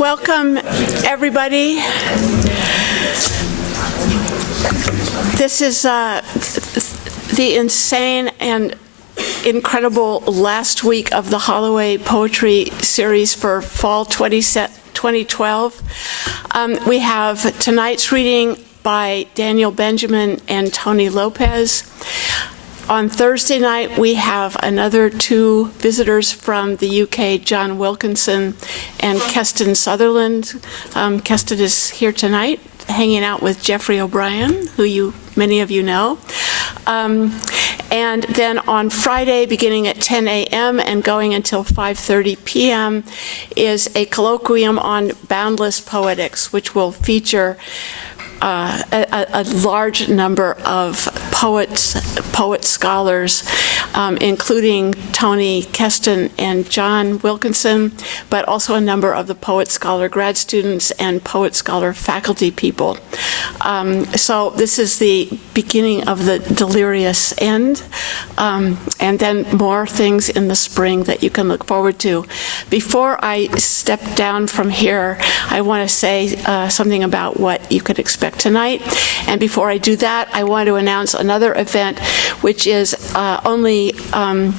Welcome, everybody. This is the insane and incredible last week of the Holloway Poetry Series for Fall 2012. We have tonight's reading by Daniel Benjamin and Tony Lopez. On Thursday night, we have another two visitors from the UK, John Wilkinson and Keston Sutherland. Keston is here tonight, hanging out with Jeffrey O'Brien, who many of you know. And then on Friday, beginning at 10 a.m. and going until 5:30 p.m., is a colloquium on boundless poetics, which will feature a large number of poet scholars, including Tony, Keston, and John Wilkinson, but also a number of the poet scholar grad students and poet scholar faculty people. So this is the beginning of the delirious end, and then more things in the spring that you can look forward to. Before I step down from here, I want to say something about what you could expect tonight. And before I do that, I want to announce another event, which is only, I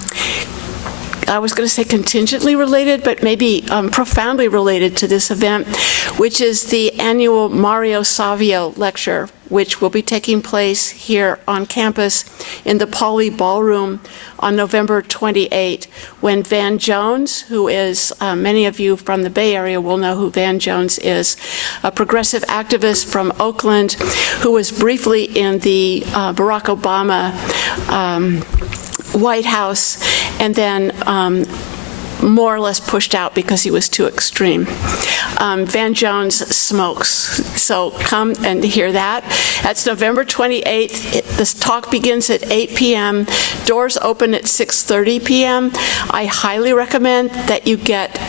was going to say contingently related, but maybe profoundly related to this event, which is the annual Mario Savio lecture, which will be taking place here on campus in the Pauley Ballroom on November 28, when Van Jones, who is, many of you from the Bay Area will know who Van Jones is, a progressive activist from Oakland, who was briefly in the Barack Obama White House, and then more or less pushed out because he was too extreme. Van Jones smokes, so come and hear that. That's November 28th. This talk begins at 8 p.m. Doors open at 6:30 p.m. I highly recommend that you get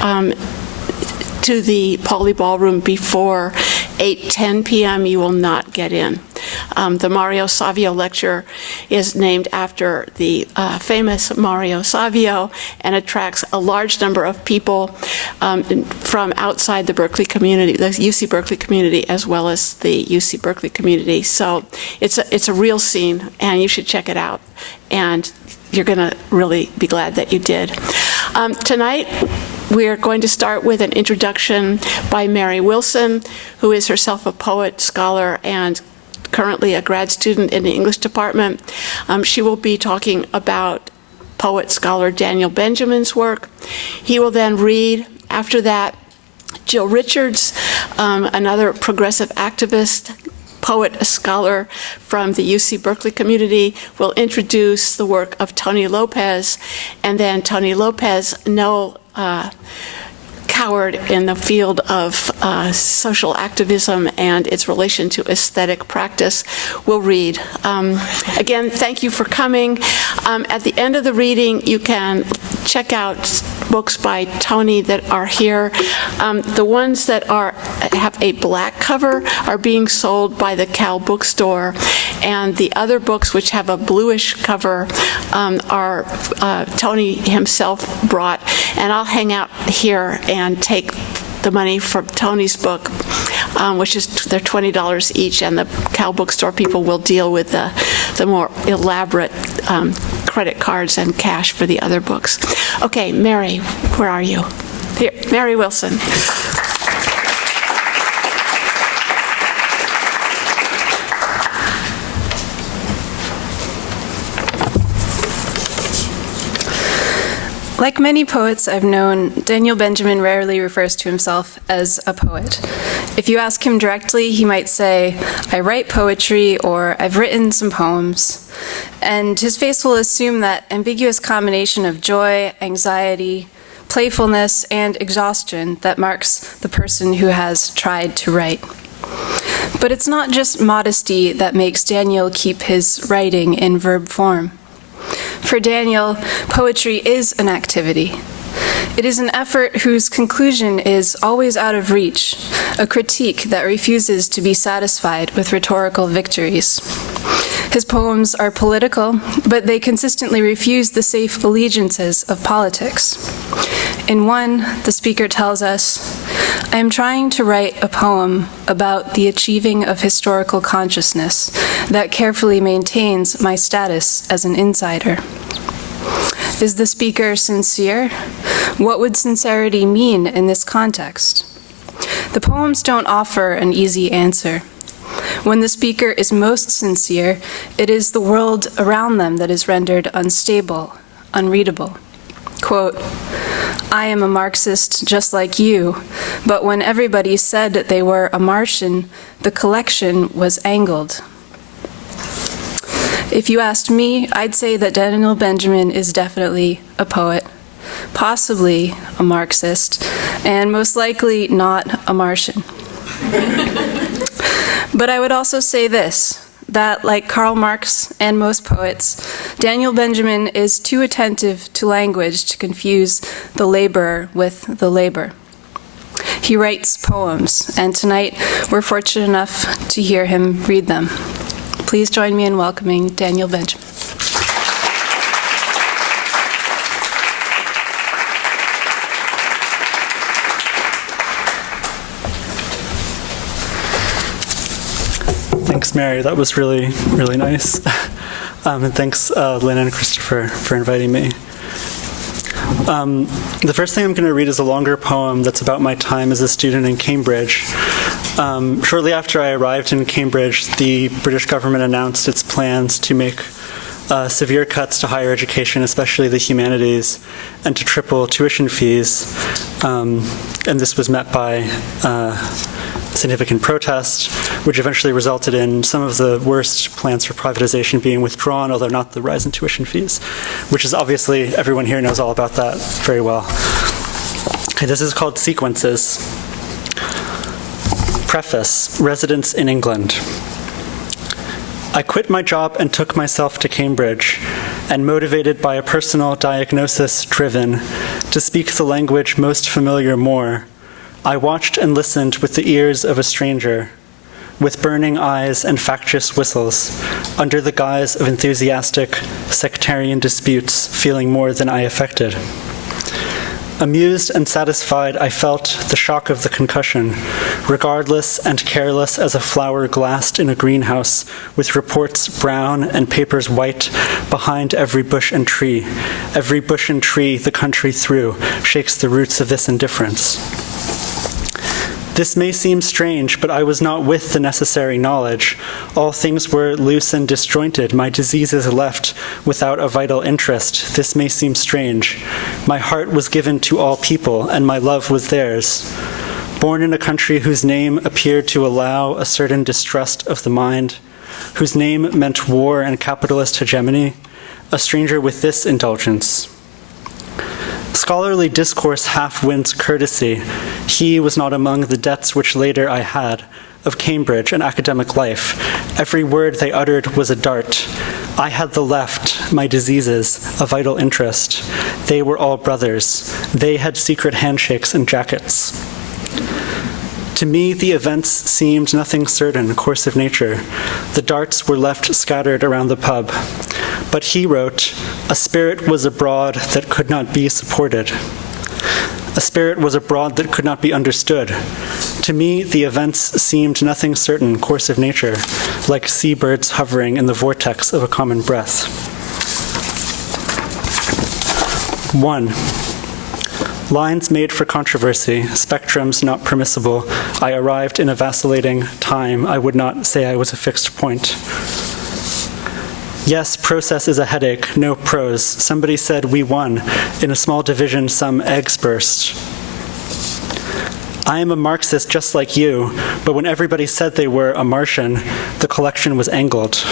to the Pauley Ballroom before 8:10 p.m. You will not get in. The Mario Savio lecture is named after the famous Mario Savio and attracts a large number of people from outside the Berkeley community, the UC Berkeley community, as well as the UC Berkeley community. So it's a real scene, and you should check it out. And you're going to really be glad that you did. Tonight, we are going to start with an introduction by Mary Wilson, who is herself a poet, scholar, and currently a grad student in the English department. She will be talking about poet scholar Daniel Benjamin's work. He will then read, after that, Jill Richards, another progressive activist, poet, a scholar from the UC Berkeley community, will introduce the work of Tony Lopez, and then Tony Lopez, no coward in the field of social activism and its relation to aesthetic practice, will read. Again, thank you for coming. At the end of the reading, you can check out books by Tony that are here. The ones that have a black cover are being sold by the Cal bookstore, and the other books which have a bluish cover are Tony himself brought, and I'll hang out here and take the money from Tony's book, which is they're $20 each, and the Cal bookstore people will deal with the more elaborate credit cards and cash for the other books. Okay, Mary, where are you? Here, Mary Wilson. Like many poets I've known, Daniel Benjamin rarely refers to himself as a poet. If you ask him directly, he might say, "I write poetry," or "I've written some poems." And his face will assume that ambiguous combination of joy, anxiety, playfulness, and exhaustion that marks the person who has tried to write. But it's not just modesty that makes Daniel keep his writing in verb form. For Daniel, poetry is an activity. It is an effort whose conclusion is always out of reach, a critique that refuses to be satisfied with rhetorical victories. His poems are political, but they consistently refuse the safe allegiances of politics. In one, the speaker tells us, I am trying to write a poem about the achieving of historical consciousness that carefully maintains my status as an insider. Is the speaker sincere? What would sincerity mean in this context? The poems don't offer an easy answer. When the speaker is most sincere, it is the world around them that is rendered unstable, unreadable. Quote, I am a Marxist just like you, but when everybody said they were a Martian, the collection was angled. If you asked me, I'd say that Daniel Benjamin is definitely a poet, possibly a Marxist, and most likely not a Martian. But I would also say this, that like Karl Marx and most poets, Daniel Benjamin is too attentive to language to confuse the laborer with the labor. He writes poems, and tonight we're fortunate enough to hear him read them. Please join me in welcoming Daniel Benjamin. Thanks, Mary. That was really, really nice. And thanks, Lynn and Christopher, for inviting me. The first thing I'm going to read is a longer poem that's about my time as a student in Cambridge. Shortly after I arrived in Cambridge, the British government announced its plans to make severe cuts to higher education, especially the humanities, and to triple tuition fees. And this was met by significant protest, which eventually resulted in some of the worst plans for privatization being withdrawn, although not the rise in tuition fees, which is obviously, everyone here knows all about that very well. Okay, this is called Sequences. Preface, Residence in England. I quit my job and took myself to Cambridge, and motivated by a personal diagnosis driven to speak the language most familiar more, I watched and listened with the ears of a stranger, with burning eyes and factious whistles, under the guise of enthusiastic sectarian disputes, feeling more than I affected. Amused and satisfied, I felt the shock of the concussion, regardless and careless as a flower glassed in a greenhouse, with reports brown and papers white behind every bush and tree. Every bush and tree the country through shakes the roots of this indifference. This may seem strange, but I was not with the necessary knowledge. All things were loose and disjointed. My diseases left without a vital interest. This may seem strange. My heart was given to all people, and my love was theirs. Born in a country whose name appeared to allow a certain distrust of the mind, whose name meant war and capitalist hegemony, a stranger with this indulgence. Scholarly discourse half wins courtesy. He was not among the debts which later I had, of Cambridge and academic life. Every word they uttered was a dart. I had the left, my diseases, a vital interest. They were all brothers. They had secret handshakes and jackets. To me, the events seemed nothing certain, course of nature. The darts were left scattered around the pub. But he wrote, a spirit was abroad that could not be supported. A spirit was abroad that could not be understood. To me, the events seemed nothing certain, course of nature, like seabirds hovering in the vortex of a common breath. 1. Lines made for controversy, spectrums not permissible. I arrived in a vacillating time. I would not say I was a fixed point. Yes, process is a headache, no prose. Somebody said we won. In a small division, some eggs burst. I am a Marxist just like you, but when everybody said they were a Martian, the collection was angled.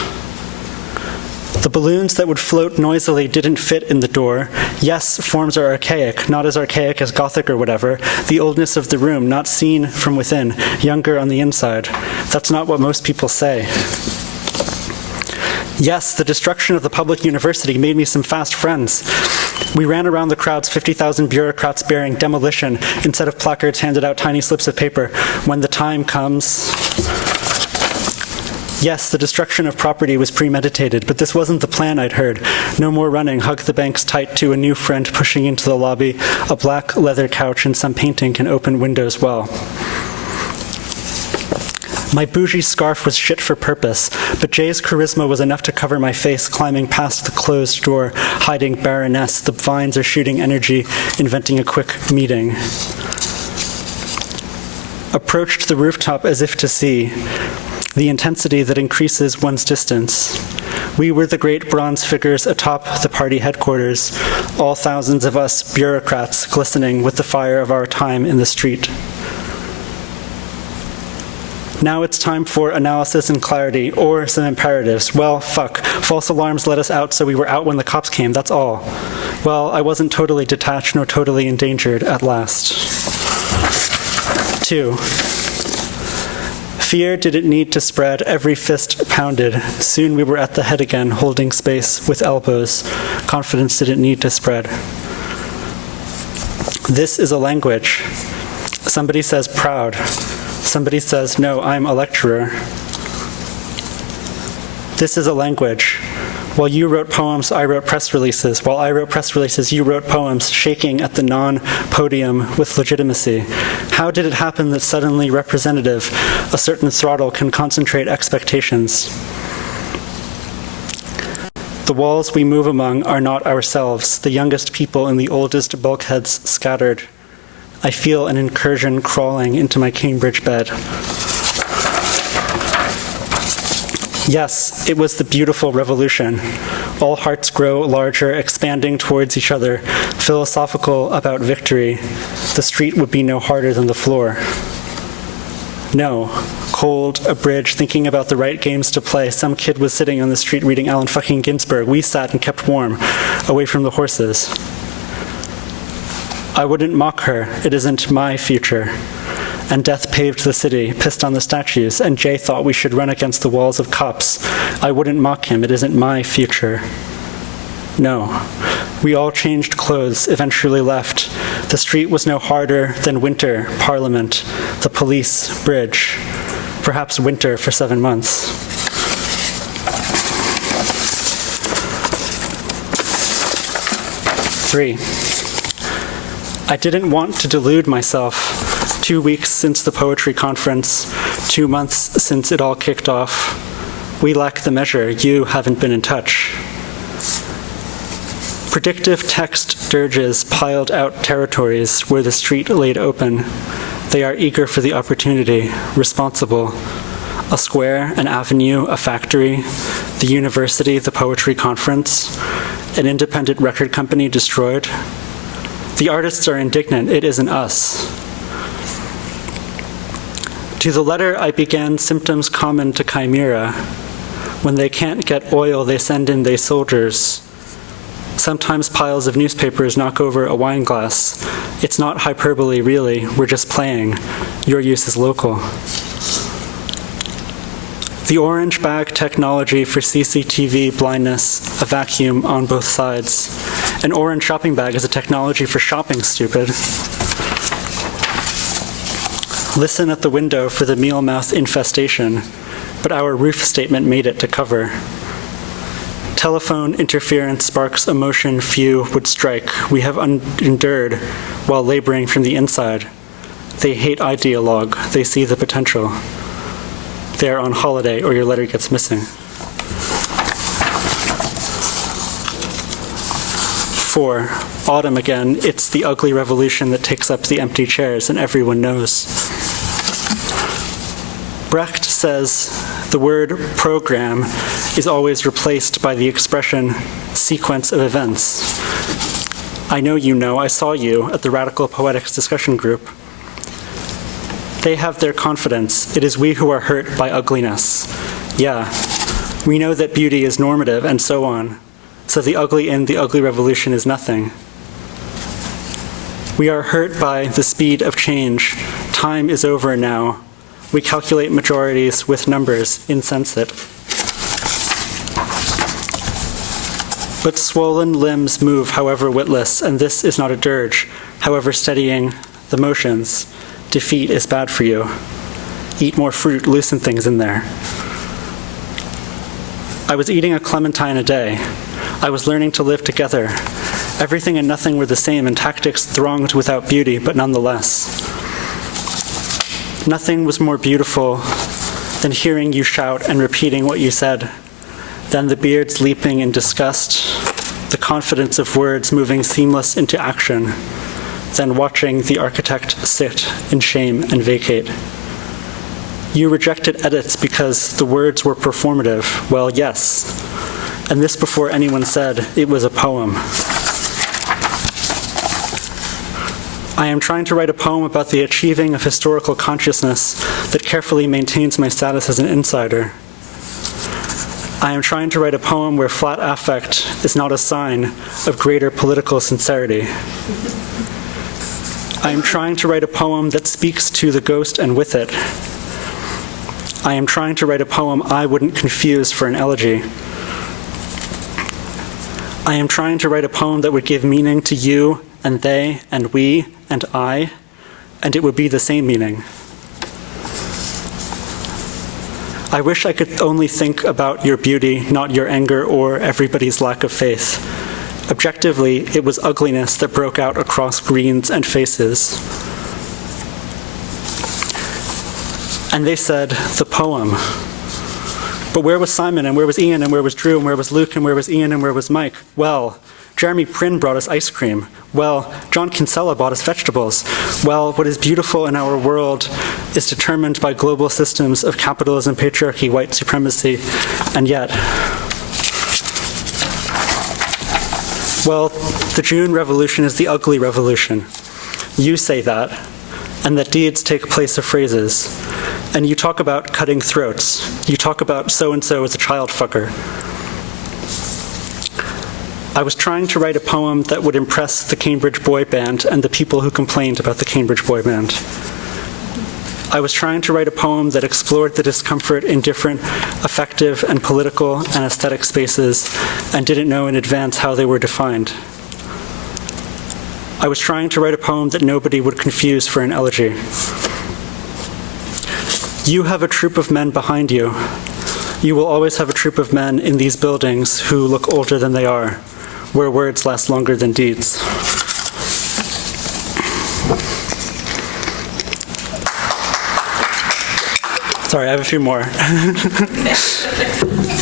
The balloons that would float noisily didn't fit in the door. Yes, forms are archaic, not as archaic as Gothic or whatever. The oldness of the room, not seen from within, younger on the inside. That's not what most people say. Yes, the destruction of the public university made me some fast friends. We ran around the crowds, 50,000 bureaucrats bearing demolition instead of placards handed out tiny slips of paper. When the time comes, Yes, the destruction of property was premeditated, but this wasn't the plan I'd heard. No more running, hug the banks tight to a new friend pushing into the lobby. A black leather couch and some painting can open windows well. My bougie scarf was shit for purpose, but Jay's charisma was enough to cover my face, climbing past the closed door, hiding Baroness. The vines are shooting energy, inventing a quick meeting. Approached the rooftop as if to see the intensity that increases one's distance. We were the great bronze figures atop the party headquarters, all thousands of us bureaucrats glistening with the fire of our time in the street. Now it's time for analysis and clarity, or some imperatives. Well, fuck. False alarms let us out, so we were out when the cops came, that's all. Well, I wasn't totally detached nor totally endangered at last. 2. Fear didn't need to spread, every fist pounded. Soon we were at the head again, holding space with elbows. Confidence didn't need to spread. This is a language. Somebody says proud. Somebody says, no, I'm a lecturer. This is a language. While you wrote poems, I wrote press releases. While I wrote press releases, you wrote poems, shaking at the non-podium with legitimacy. How did it happen that suddenly representative, a certain throttle can concentrate expectations? The walls we move among are not ourselves, the youngest people in the oldest bulkheads scattered. I feel an incursion crawling into my Cambridge bed. Yes, it was the beautiful revolution. All hearts grow larger, expanding towards each other, philosophical about victory. The street would be no harder than the floor. No, cold, a bridge, thinking about the right games to play. Some kid was sitting on the street reading Allen fucking Ginsberg. We sat and kept warm, away from the horses. I wouldn't mock her. It isn't my future. And death paved the city, pissed on the statues, and Jay thought we should run against the walls of cops. I wouldn't mock him. It isn't my future. No. We all changed clothes, eventually left. The street was no harder than winter, Parliament, the police, bridge. Perhaps winter for 7 months. Three. I didn't want to delude myself. 2 weeks since the poetry conference, 2 months since it all kicked off. We lack the measure. You haven't been in touch. Predictive text dirges piled out territories where the street laid open. They are eager for the opportunity, responsible. A square, an avenue, a factory, the university, the poetry conference, an independent record company destroyed. The artists are indignant. It isn't us. To the letter I began symptoms common to chimera. When they can't get oil, they send in they soldiers. Sometimes piles of newspapers knock over a wine glass. It's not hyperbole, really. We're just playing. Your use is local. The orange bag technology for CCTV blindness, a vacuum on both sides. An orange shopping bag is a technology for shopping, stupid. Listen at the window for the mealmouth infestation, but our roof statement made it to cover. Telephone interference sparks emotion few would strike. We have endured while laboring from the inside. They hate ideologue. They see the potential. They are on holiday or your letter gets missing. 4. Autumn again. It's the ugly revolution that takes up the empty chairs, and everyone knows. Brecht says the word program is always replaced by the expression sequence of events. I know you know, I saw you at the Radical Poetics discussion group. They have their confidence. It is we who are hurt by ugliness. Yeah, we know that beauty is normative and so on. So the ugly in the ugly revolution is nothing. We are hurt by the speed of change. Time is over now. We calculate majorities with numbers, insensate. But swollen limbs move, however witless, and this is not a dirge, however steadying the motions. Defeat is bad for you. Eat more fruit, loosen things in there. I was eating a clementine a day. I was learning to live together. Everything and nothing were the same, and tactics thronged without beauty, but nonetheless. Nothing was more beautiful than hearing you shout and repeating what you said, than the beards leaping in disgust, the confidence of words moving seamless into action, than watching the architect sit in shame and vacate. You rejected edits because the words were performative. Well, yes. And this before anyone said it was a poem. I am trying to write a poem about the achieving of historical consciousness that carefully maintains my status as an insider. I am trying to write a poem where flat affect is not a sign of greater political sincerity. I am trying to write a poem that speaks to the ghost and with it. I am trying to write a poem I wouldn't confuse for an elegy. I am trying to write a poem that would give meaning to you and they and we and I, and it would be the same meaning. I wish I could only think about your beauty, not your anger or everybody's lack of faith. Objectively, it was ugliness that broke out across greens and faces. And they said, the poem. But where was Simon, and where was Ian, and where was Drew, and where was Luke, and where was Ian, and where was Mike? Well, Jeremy Prynne brought us ice cream. Well, John Kinsella bought us vegetables. Well, what is beautiful in our world is determined by global systems of capitalism, patriarchy, white supremacy, and yet. Well, the June Revolution is the ugly revolution. You say that, and that deeds take place of phrases. And you talk about cutting throats. You talk about so-and-so as a child fucker. I was trying to write a poem that would impress the Cambridge boy band and the people who complained about the Cambridge boy band. I was trying to write a poem that explored the discomfort in different affective and political and aesthetic spaces and didn't know in advance how they were defined. I was trying to write a poem that nobody would confuse for an elegy. You have a troop of men behind you. You will always have a troop of men in these buildings who look older than they are, where words last longer than deeds. Sorry, I have a few more.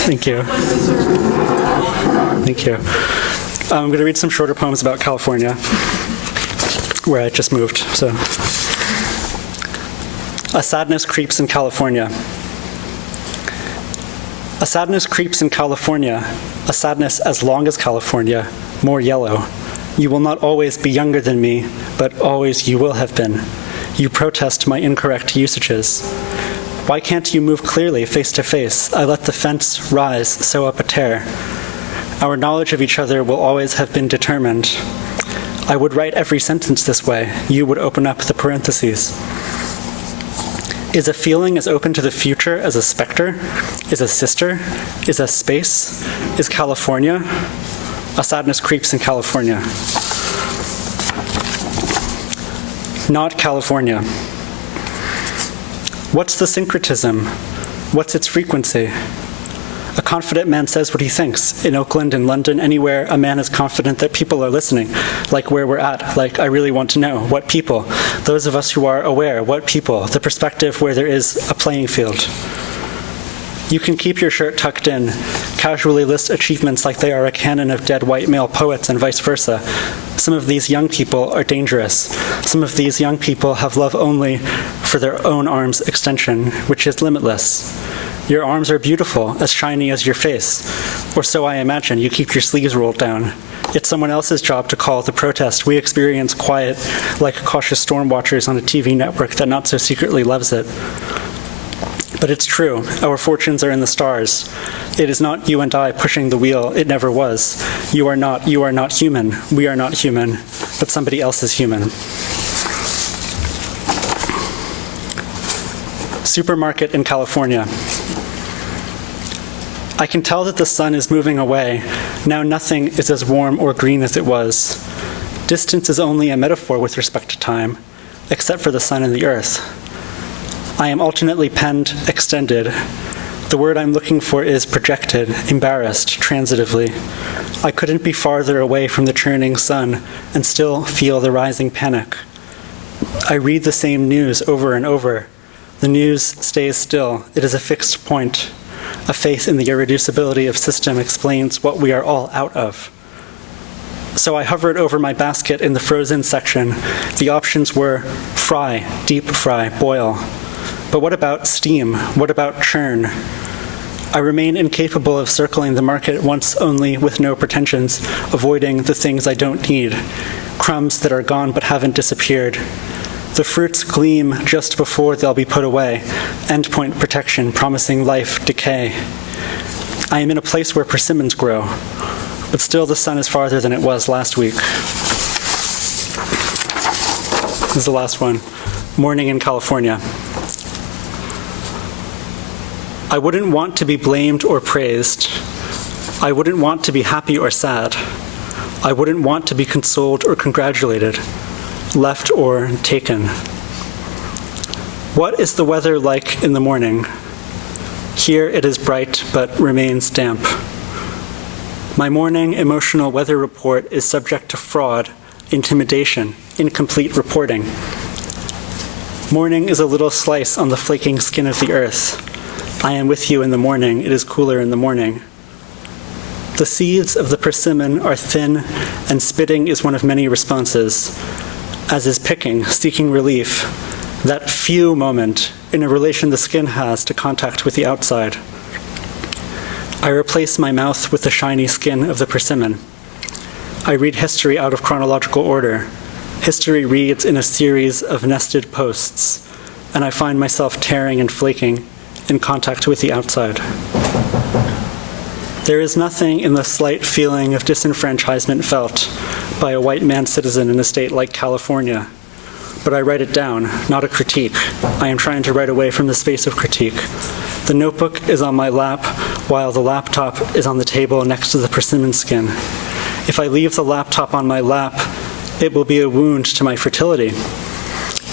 Thank you. Thank you. I'm going to read some shorter poems about California, where I just moved. So, a sadness creeps in California. A sadness creeps in California, a sadness as long as California, more yellow. You will not always be younger than me, but always you will have been. You protest my incorrect usages. Why can't you move clearly, face to face? I let the fence rise, sew up a tear. Our knowledge of each other will always have been determined. I would write every sentence this way. You would open up the parentheses. Is a feeling as open to the future as a specter? Is a sister? Is a space? Is California? A sadness creeps in California. Not California. What's the syncretism? What's its frequency? A confident man says what he thinks. In Oakland, in London, anywhere, a man is confident that people are listening, like where we're at, like I really want to know. What people? Those of us who are aware. What people? The perspective where there is a playing field. You can keep your shirt tucked in, casually list achievements like they are a canon of dead white male poets and vice versa. Some of these young people are dangerous. Some of these young people have love only for their own arm's extension, which is limitless. Your arms are beautiful, as shiny as your face. Or so I imagine. You keep your sleeves rolled down. It's someone else's job to call the protest. We experience quiet like cautious storm watchers on a TV network that not so secretly loves it. But it's true. Our fortunes are in the stars. It is not you and I pushing the wheel. It never was. You are not human. We are not human. But somebody else is human. Supermarket in California. I can tell that the sun is moving away. Now nothing is as warm or green as it was. Distance is only a metaphor with respect to time, except for the sun and the earth. I am alternately penned, extended. The word I'm looking for is projected, embarrassed, transitively. I couldn't be farther away from the churning sun and still feel the rising panic. I read the same news over and over. The news stays still. It is a fixed point. A faith in the irreducibility of system explains what we are all out of. So I hovered over my basket in the frozen section. The options were fry, deep fry, boil. But what about steam? What about churn? I remain incapable of circling the market once only with no pretensions, avoiding the things I don't need, crumbs that are gone but haven't disappeared. The fruits gleam just before they'll be put away, endpoint protection promising life decay. I am in a place where persimmons grow, but still the sun is farther than it was last week. This is the last one. Morning in California. I wouldn't want to be blamed or praised. I wouldn't want to be happy or sad. I wouldn't want to be consoled or congratulated, left or taken. What is the weather like in the morning? Here it is bright but remains damp. My morning emotional weather report is subject to fraud, intimidation, incomplete reporting. Morning is a little slice on the flaking skin of the earth. I am with you in the morning. It is cooler in the morning. The seeds of the persimmon are thin, and spitting is one of many responses, as is picking, seeking relief, that few moment in a relation the skin has to contact with the outside. I replace my mouth with the shiny skin of the persimmon. I read history out of chronological order. History reads in a series of nested posts, and I find myself tearing and flaking in contact with the outside. There is nothing in the slight feeling of disenfranchisement felt by a white man citizen in a state like California, but I write it down, not a critique. I am trying to write away from the space of critique. The notebook is on my lap, while the laptop is on the table next to the persimmon skin. If I leave the laptop on my lap, it will be a wound to my fertility.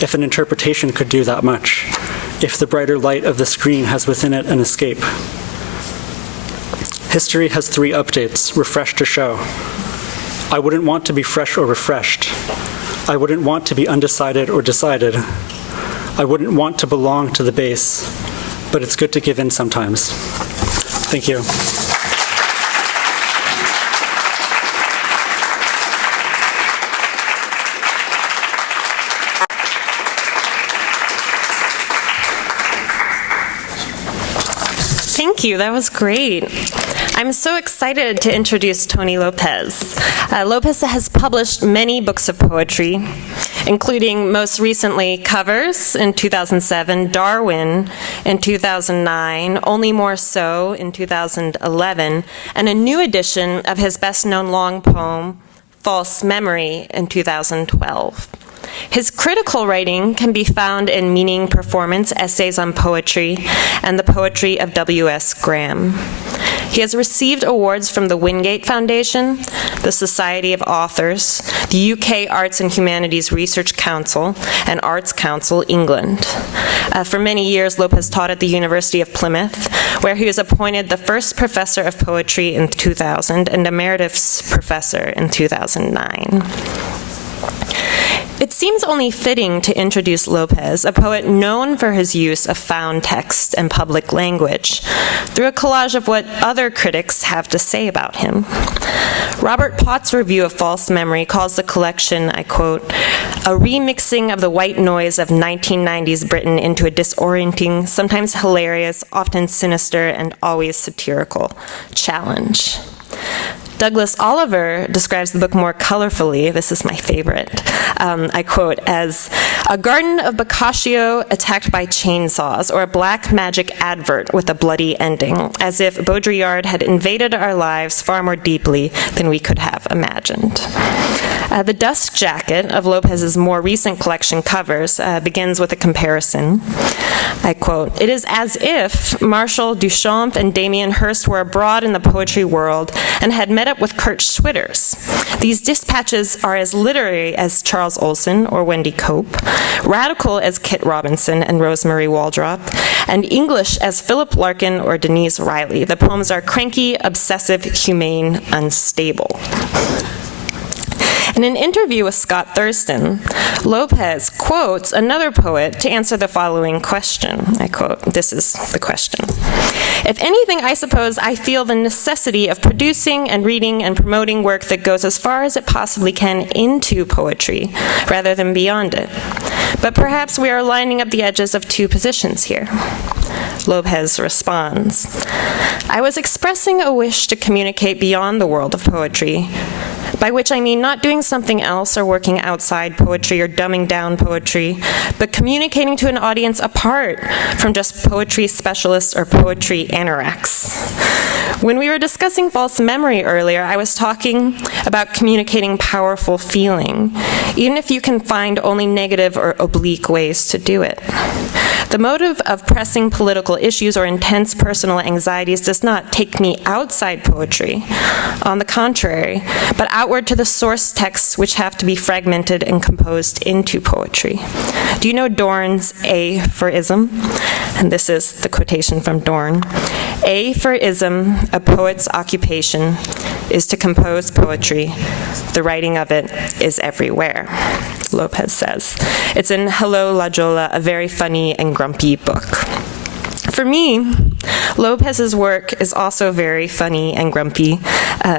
If an interpretation could do that much, if the brighter light of the screen has within it an escape. History has 3 updates, refreshed or show. I wouldn't want to be fresh or refreshed. I wouldn't want to be undecided or decided. I wouldn't want to belong to the base, but it's good to give in sometimes. Thank you. Thank you. That was great. I'm so excited to introduce Tony Lopez. Lopez has published many books of poetry, including most recently Covers in 2007, Darwin in 2009, Only More So in 2011, and a new edition of his best-known long poem, False Memory, in 2012. His critical writing can be found in Meaning Performance, Essays on Poetry, and the Poetry of W.S. Graham. He has received awards from the Wingate Foundation, the Society of Authors, the UK Arts and Humanities Research Council, and Arts Council England. For many years, Lopez taught at the University of Plymouth, where he was appointed the first professor of poetry in 2000 and Emeritus Professor in 2009. It seems only fitting to introduce Lopez, a poet known for his use of found text and public language, through a collage of what other critics have to say about him. Robert Pott's review of False Memory calls the collection, I quote, "a remixing of the white noise of 1990s Britain into a disorienting, sometimes hilarious, often sinister, and always satirical challenge." Douglas Oliver describes the book more colorfully. This is my favorite. I quote, as a garden of Boccaccio attacked by chainsaws, or a black magic advert with a bloody ending, as if Baudrillard had invaded our lives far more deeply than we could have imagined. The dust jacket of Lopez's more recent collection, Covers, begins with a comparison. I quote, "It is as if Marshall Duchamp and Damien Hirst were abroad in the poetry world and had met up with Kurt Schwitters. These dispatches are as literary as Charles Olson or Wendy Cope, radical as Kit Robinson and Rosemary Waldrop, and English as Philip Larkin or Denise Riley. The poems are cranky, obsessive, humane, unstable. In an interview with Scott Thurston, Lopez quotes another poet to answer the following question. I quote, this is the question. "If anything, I suppose I feel the necessity of producing and reading and promoting work that goes as far as it possibly can into poetry, rather than beyond it. But perhaps we are lining up the edges of two positions here." Lopez responds, "I was expressing a wish to communicate beyond the world of poetry, by which I mean not doing something else or working outside poetry or dumbing down poetry, but communicating to an audience apart from just poetry specialists or poetry anoraks. When we were discussing false memory earlier, I was talking about communicating powerful feeling, even if you can find only negative or oblique ways to do it. The motive of pressing political issues or intense personal anxieties does not take me outside poetry, on the contrary, but outward to the source texts which have to be fragmented and composed into poetry. Do you know Dorn's A for ism?" And this is the quotation from Dorn. "A for ism, a poet's occupation, is to compose poetry. The writing of it is everywhere," Lopez says. It's in Hello, La Jolla, a very funny and grumpy book. For me, Lopez's work is also very funny and grumpy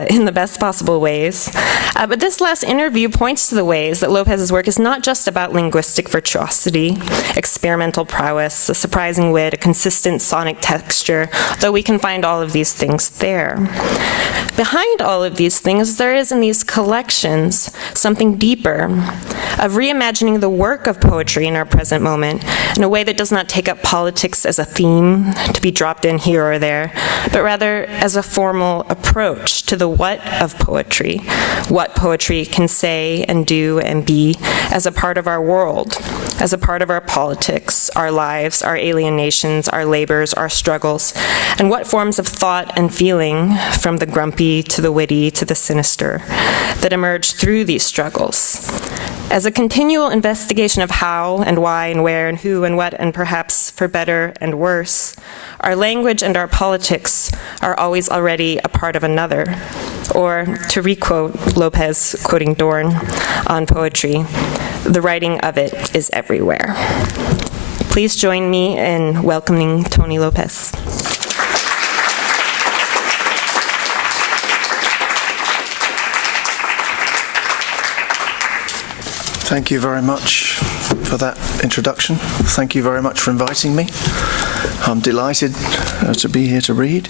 in the best possible ways. But this last interview points to the ways that Lopez's work is not just about linguistic virtuosity, experimental prowess, a surprising wit, a consistent sonic texture, though we can find all of these things there. Behind all of these things, there is in these collections something deeper, of reimagining the work of poetry in our present moment in a way that does not take up politics as a theme to be dropped in here or there, but rather as a formal approach to the what of poetry, what poetry can say and do and be as a part of our world, as a part of our politics, our lives, our alienations, our labors, our struggles, and what forms of thought and feeling, from the grumpy to the witty to the sinister, that emerge through these struggles. As a continual investigation of how and why and where and who and what, and perhaps for better and worse, our language and our politics are always already a part of another. Or, to requote Lopez quoting Dorn on poetry, the writing of it is everywhere. Please join me in welcoming Tony Lopez. Thank you very much for that introduction. Thank you very much for inviting me. I'm delighted to be here to read.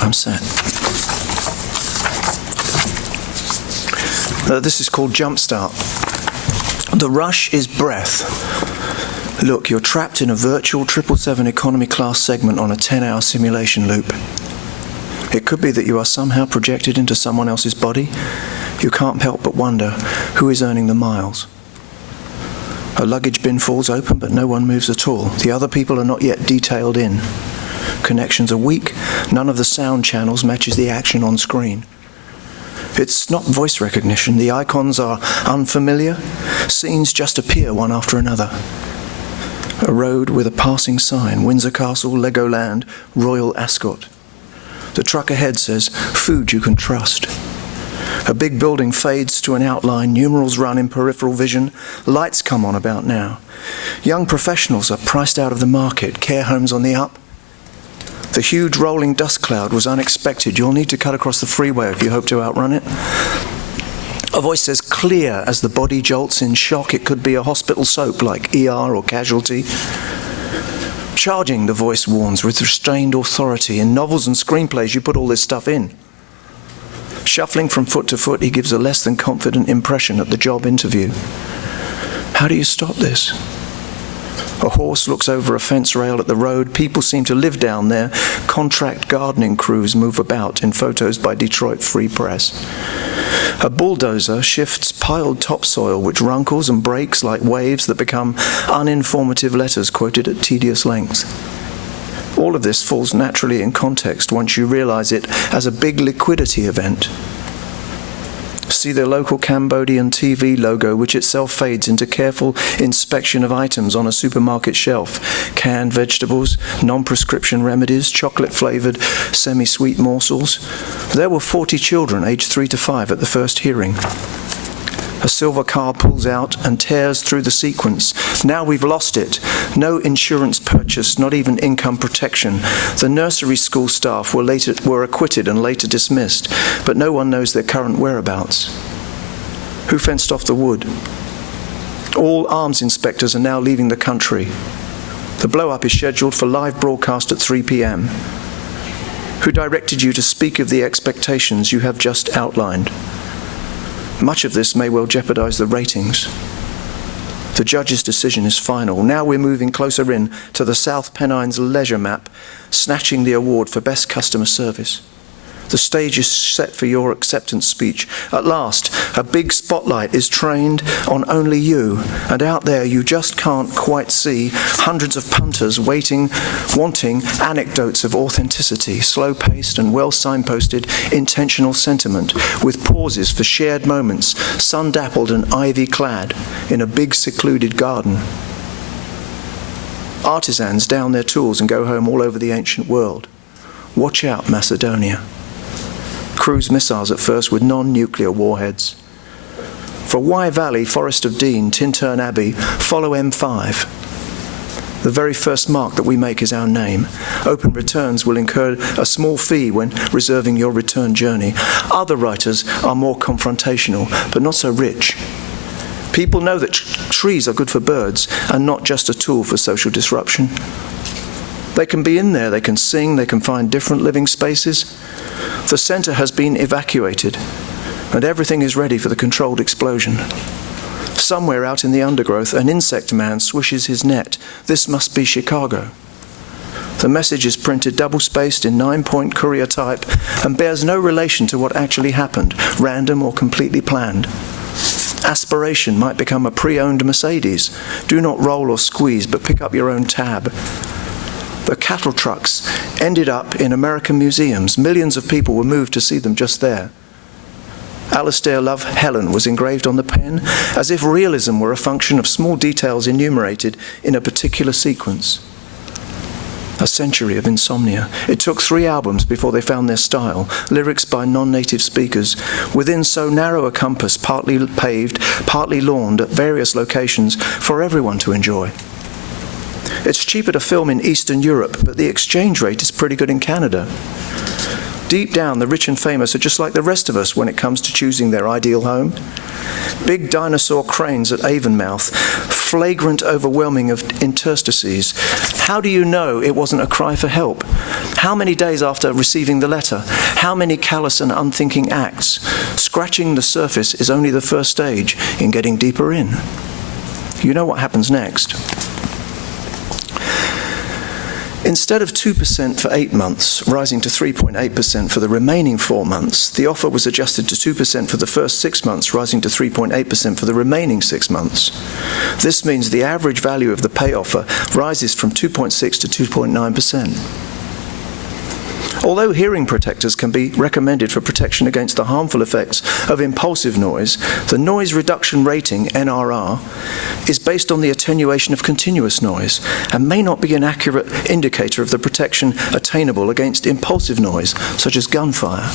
I'm set. This is called Jumpstart. The rush is breath. Look, you're trapped in a virtual 777 economy class segment on a 10-hour simulation loop. It could be that you are somehow projected into someone else's body. You can't help but wonder who is earning the miles. A luggage bin falls open, but no one moves at all. The other people are not yet detailed in. Connections are weak. None of the sound channels matches the action on screen. It's not voice recognition. The icons are unfamiliar. Scenes just appear one after another. A road with a passing sign, Windsor Castle, Legoland, Royal Ascot. The truck ahead says, food you can trust. A big building fades to an outline, numerals run in peripheral vision, lights come on about now. Young professionals are priced out of the market, care homes on the up. The huge rolling dust cloud was unexpected. You'll need to cut across the freeway if you hope to outrun it. A voice says clear as the body jolts in shock. It could be a hospital soap like ER or Casualty. Charging, the voice warns, with restrained authority. In novels and screenplays, you put all this stuff in. Shuffling from foot to foot, he gives a less than confident impression at the job interview. How do you stop this? A horse looks over a fence rail at the road. People seem to live down there. Contract gardening crews move about in photos by Detroit Free Press. A bulldozer shifts piled topsoil which runkles and breaks like waves that become uninformative letters quoted at tedious length. All of this falls naturally in context once you realize it as a big liquidity event. See the local Cambodian TV logo, which itself fades into careful inspection of items on a supermarket shelf. Canned vegetables, non-prescription remedies, chocolate-flavored, semi-sweet morsels. There were 40 children aged 3 to 5 at the first hearing. A silver car pulls out and tears through the sequence. Now we've lost it. No insurance purchase, not even income protection. The nursery school staff were acquitted and later dismissed, but no one knows their current whereabouts. Who fenced off the wood? All arms inspectors are now leaving the country. The blow-up is scheduled for live broadcast at 3 p.m. Who directed you to speak of the expectations you have just outlined? Much of this may well jeopardize the ratings. The judge's decision is final. Now we're moving closer in to the South Pennines leisure map, snatching the award for best customer service. The stage is set for your acceptance speech. At last, a big spotlight is trained on only you, and out there you just can't quite see hundreds of punters waiting, wanting anecdotes of authenticity, slow-paced and well-signposted intentional sentiment, with pauses for shared moments, sun-dappled and ivy-clad, in a big secluded garden. Artisans down their tools and go home all over the ancient world. Watch out, Macedonia. Cruise missiles at first with non-nuclear warheads. For Wye Valley, Forest of Dean, Tintern Abbey, follow M5. The very first mark that we make is our name. Open returns will incur a small fee when reserving your return journey. Other writers are more confrontational, but not so rich. People know that trees are good for birds and not just a tool for social disruption. They can be in there, they can sing, they can find different living spaces. The center has been evacuated, and everything is ready for the controlled explosion. Somewhere out in the undergrowth, an insect man swishes his net. This must be Chicago. The message is printed double-spaced in 9-point courier type and bears no relation to what actually happened, random or completely planned. Aspiration might become a pre-owned Mercedes. Do not roll or squeeze, but pick up your own tab. The cattle trucks ended up in American museums. Millions of people were moved to see them just there. Alistair Love Helen was engraved on the pen, as if realism were a function of small details enumerated in a particular sequence. A century of insomnia. It took 3 albums before they found their style, lyrics by non-native speakers, within so narrow a compass, partly paved, partly lawned at various locations for everyone to enjoy. It's cheaper to film in Eastern Europe, but the exchange rate is pretty good in Canada. Deep down, the rich and famous are just like the rest of us when it comes to choosing their ideal home. Big dinosaur cranes at Avonmouth, flagrant overwhelming of interstices. How do you know it wasn't a cry for help? How many days after receiving the letter? How many callous and unthinking acts? Scratching the surface is only the first stage in getting deeper in. You know what happens next. Instead of 2% for 8 months, rising to 3.8% for the remaining 4 months, the offer was adjusted to 2% for the first 6 months, rising to 3.8% for the remaining 6 months. This means the average value of the pay offer rises from 2.6 to 2.9%. Although hearing protectors can be recommended for protection against the harmful effects of impulsive noise, the noise reduction rating, NRR, is based on the attenuation of continuous noise and may not be an accurate indicator of the protection attainable against impulsive noise, such as gunfire.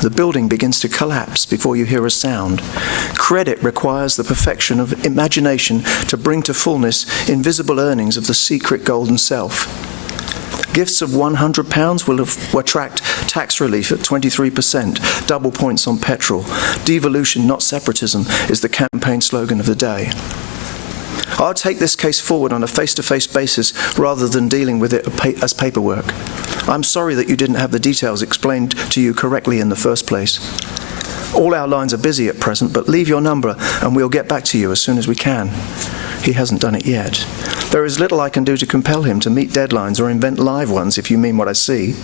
The building begins to collapse before you hear a sound. Credit requires the perfection of imagination to bring to fullness invisible earnings of the secret golden self. Gifts of £100 will attract tax relief at 23%, double points on petrol. Devolution, not separatism, is the campaign slogan of the day. I'll take this case forward on a face-to-face basis rather than dealing with it as paperwork. I'm sorry that you didn't have the details explained to you correctly in the first place. All our lines are busy at present, but leave your number and we'll get back to you as soon as we can. he hasn't done it yet. There is little I can do to compel him to meet deadlines or invent live ones, if you mean what I see.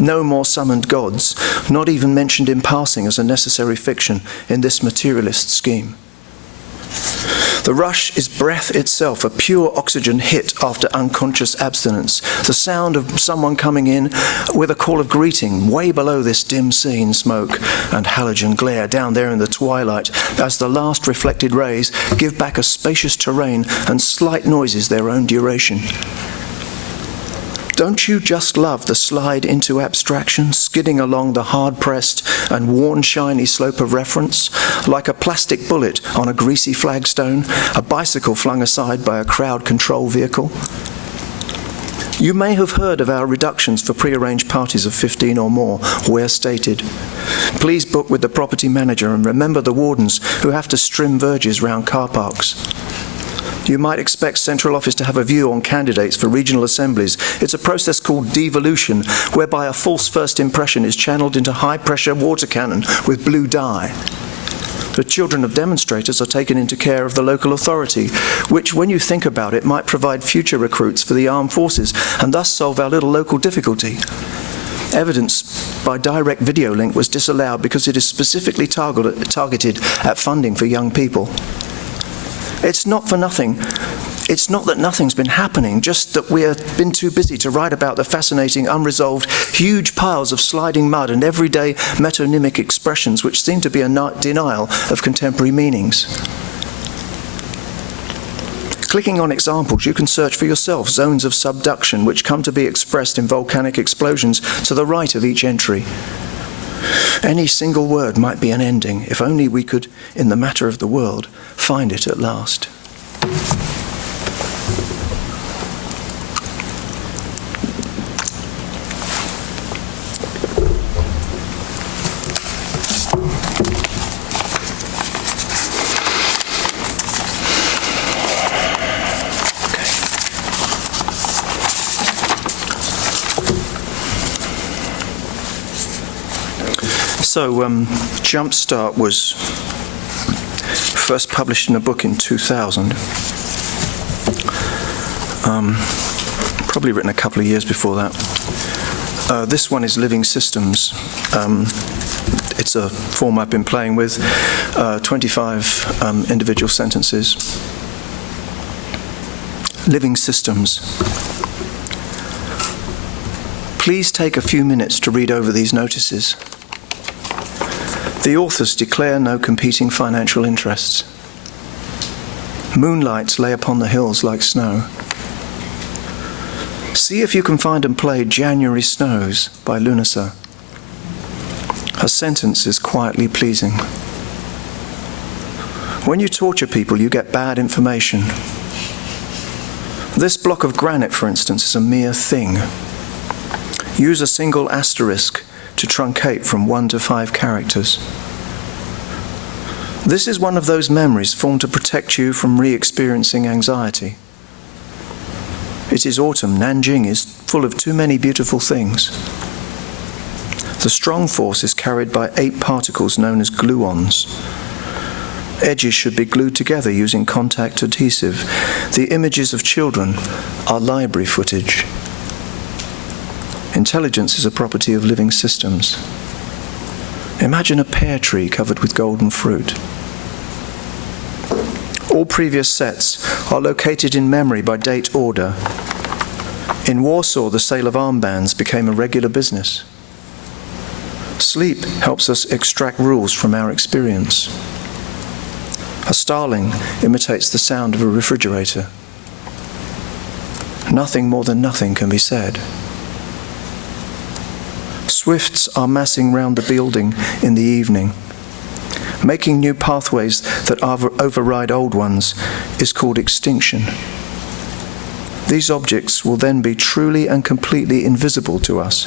No more summoned gods, not even mentioned in passing as a necessary fiction in this materialist scheme. The rush is breath itself, a pure oxygen hit after unconscious abstinence. The sound of someone coming in with a call of greeting way below this dim scene, smoke and halogen glare down there in the twilight as the last reflected rays give back a spacious terrain and slight noises their own duration. Don't you just love the slide into abstraction, skidding along the hard-pressed and worn shiny slope of reference, like a plastic bullet on a greasy flagstone, a bicycle flung aside by a crowd control vehicle? You may have heard of our reductions for prearranged parties of 15 or more, where stated. Please book with the property manager and remember the wardens who have to strim verges round car parks. You might expect central office to have a view on candidates for regional assemblies. It's a process called devolution, whereby a false first impression is channeled into high-pressure water cannon with blue dye. The children of demonstrators are taken into care of the local authority, which, when you think about it, might provide future recruits for the armed forces and thus solve our little local difficulty. Evidence by direct video link was disallowed because it is specifically targeted at funding for young people. It's not for nothing. It's not that nothing's been happening, just that we have been too busy to write about the fascinating, unresolved, huge piles of sliding mud and everyday metonymic expressions which seem to be a denial of contemporary meanings. Clicking on examples, you can search for yourself zones of subduction which come to be expressed in volcanic explosions to the right of each entry. Any single word might be an ending, if only we could, in the matter of the world, find it at last. So, Jumpstart was first published in a book in 2000. Probably written a couple of years before that. This one is Living Systems. It's a form I've been playing with. 25 individual sentences. Living Systems. Please take a few minutes to read over these notices. The authors declare no competing financial interests. Moonlights lay upon the hills like snow. See if you can find and play January Snows by Lunasa. A sentence is quietly pleasing. When you torture people, you get bad information. This block of granite, for instance, is a mere thing. Use a single asterisk to truncate from 1 to 5 characters. This is one of those memories formed to protect you from re-experiencing anxiety. It is autumn. Nanjing is full of too many beautiful things. The strong force is carried by 8 particles known as gluons. Edges should be glued together using contact adhesive. The images of children are library footage. Intelligence is a property of living systems. Imagine a pear tree covered with golden fruit. All previous sets are located in memory by date order. In Warsaw, the sale of armbands became a regular business. Sleep helps us extract rules from our experience. A starling imitates the sound of a refrigerator. Nothing more than nothing can be said. Swifts are massing round the building in the evening. Making new pathways that override old ones is called extinction. These objects will then be truly and completely invisible to us.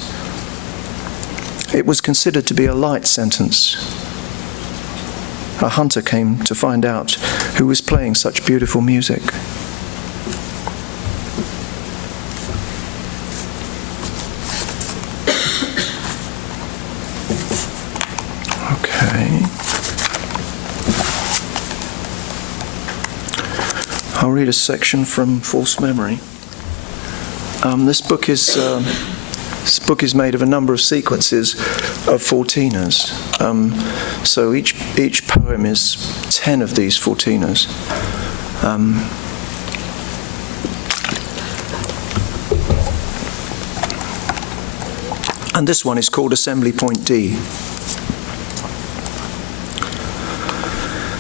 It was considered to be a light sentence. A hunter came to find out who was playing such beautiful music. I'll read a section from False Memory. This book is made of a number of sequences of 14ers. So each poem is 10 of these 14ers. And this one is called Assembly Point D.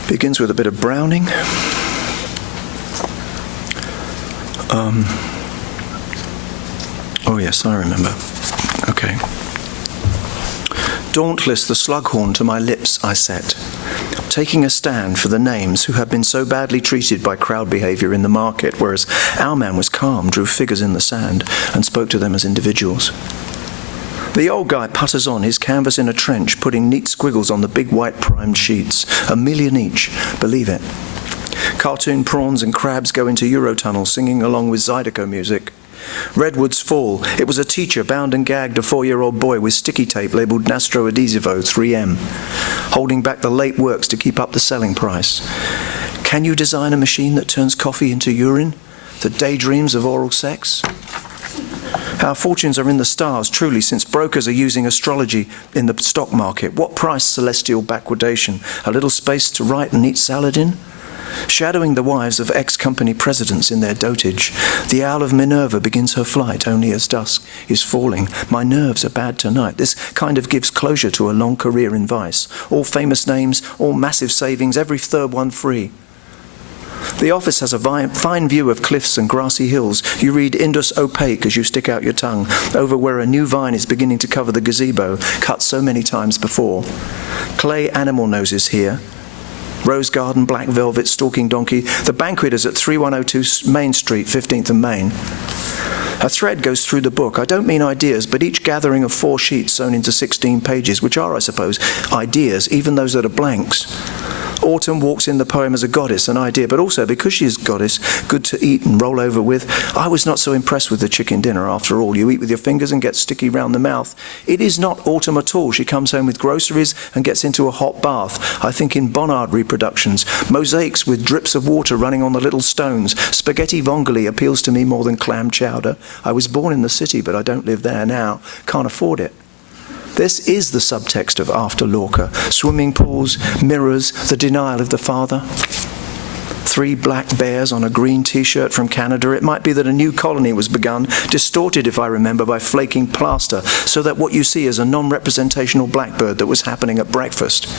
Begins with a bit of Browning. Oh yes, I remember. Okay. Dauntless the slughorn to my lips I set, taking a stand for the names who have been so badly treated by crowd behaviour in the market, whereas our man was calm, drew figures in the sand, and spoke to them as individuals. The old guy putters on, his canvas in a trench, putting neat squiggles on the big white primed sheets, 1 million each, believe it. Cartoon prawns and crabs go into Eurotunnel singing along with Zydeco music. Redwoods fall. It was a teacher bound and gagged a 4-year-old boy with sticky tape labelled Nastro Adesivo 3M, holding back the late works to keep up the selling price. Can you design a machine that turns coffee into urine, that daydreams of oral sex? Our fortunes are in the stars, truly, since brokers are using astrology in the stock market. What price celestial backwardation? A little space to write and eat salad in? Shadowing the wives of ex-company presidents in their dotage, the owl of Minerva begins her flight only as dusk is falling. My nerves are bad tonight. This kind of gives closure to a long career in vice. All famous names, all massive savings, every third one free. The office has a fine view of cliffs and grassy hills. You read Indus opaque as you stick out your tongue over where a new vine is beginning to cover the gazebo, cut so many times before. Clay animal noses here. Rose garden, black velvet, stalking donkey. The banquet is at 3102 Main Street, 15th and Main. A thread goes through the book. I don't mean ideas, but each gathering of 4 sheets sewn into 16 pages, which are, I suppose, ideas, even those that are blanks. Autumn walks in the poem as a goddess, an idea, but also because she is goddess, good to eat and roll over with. I was not so impressed with the chicken dinner, after all. You eat with your fingers and get sticky round the mouth. It is not autumn at all. She comes home with groceries and gets into a hot bath. I think in Bonnard reproductions, mosaics with drips of water running on the little stones. Spaghetti vongole appeals to me more than clam chowder. I was born in the city, but I don't live there now. Can't afford it. This is the subtext of After Lorca. Swimming pools, mirrors, the denial of the father. 3 black bears on a green T-shirt from Canada. It might be that a new colony was begun, distorted, if I remember, by flaking plaster, so that what you see is a non-representational blackbird that was happening at breakfast.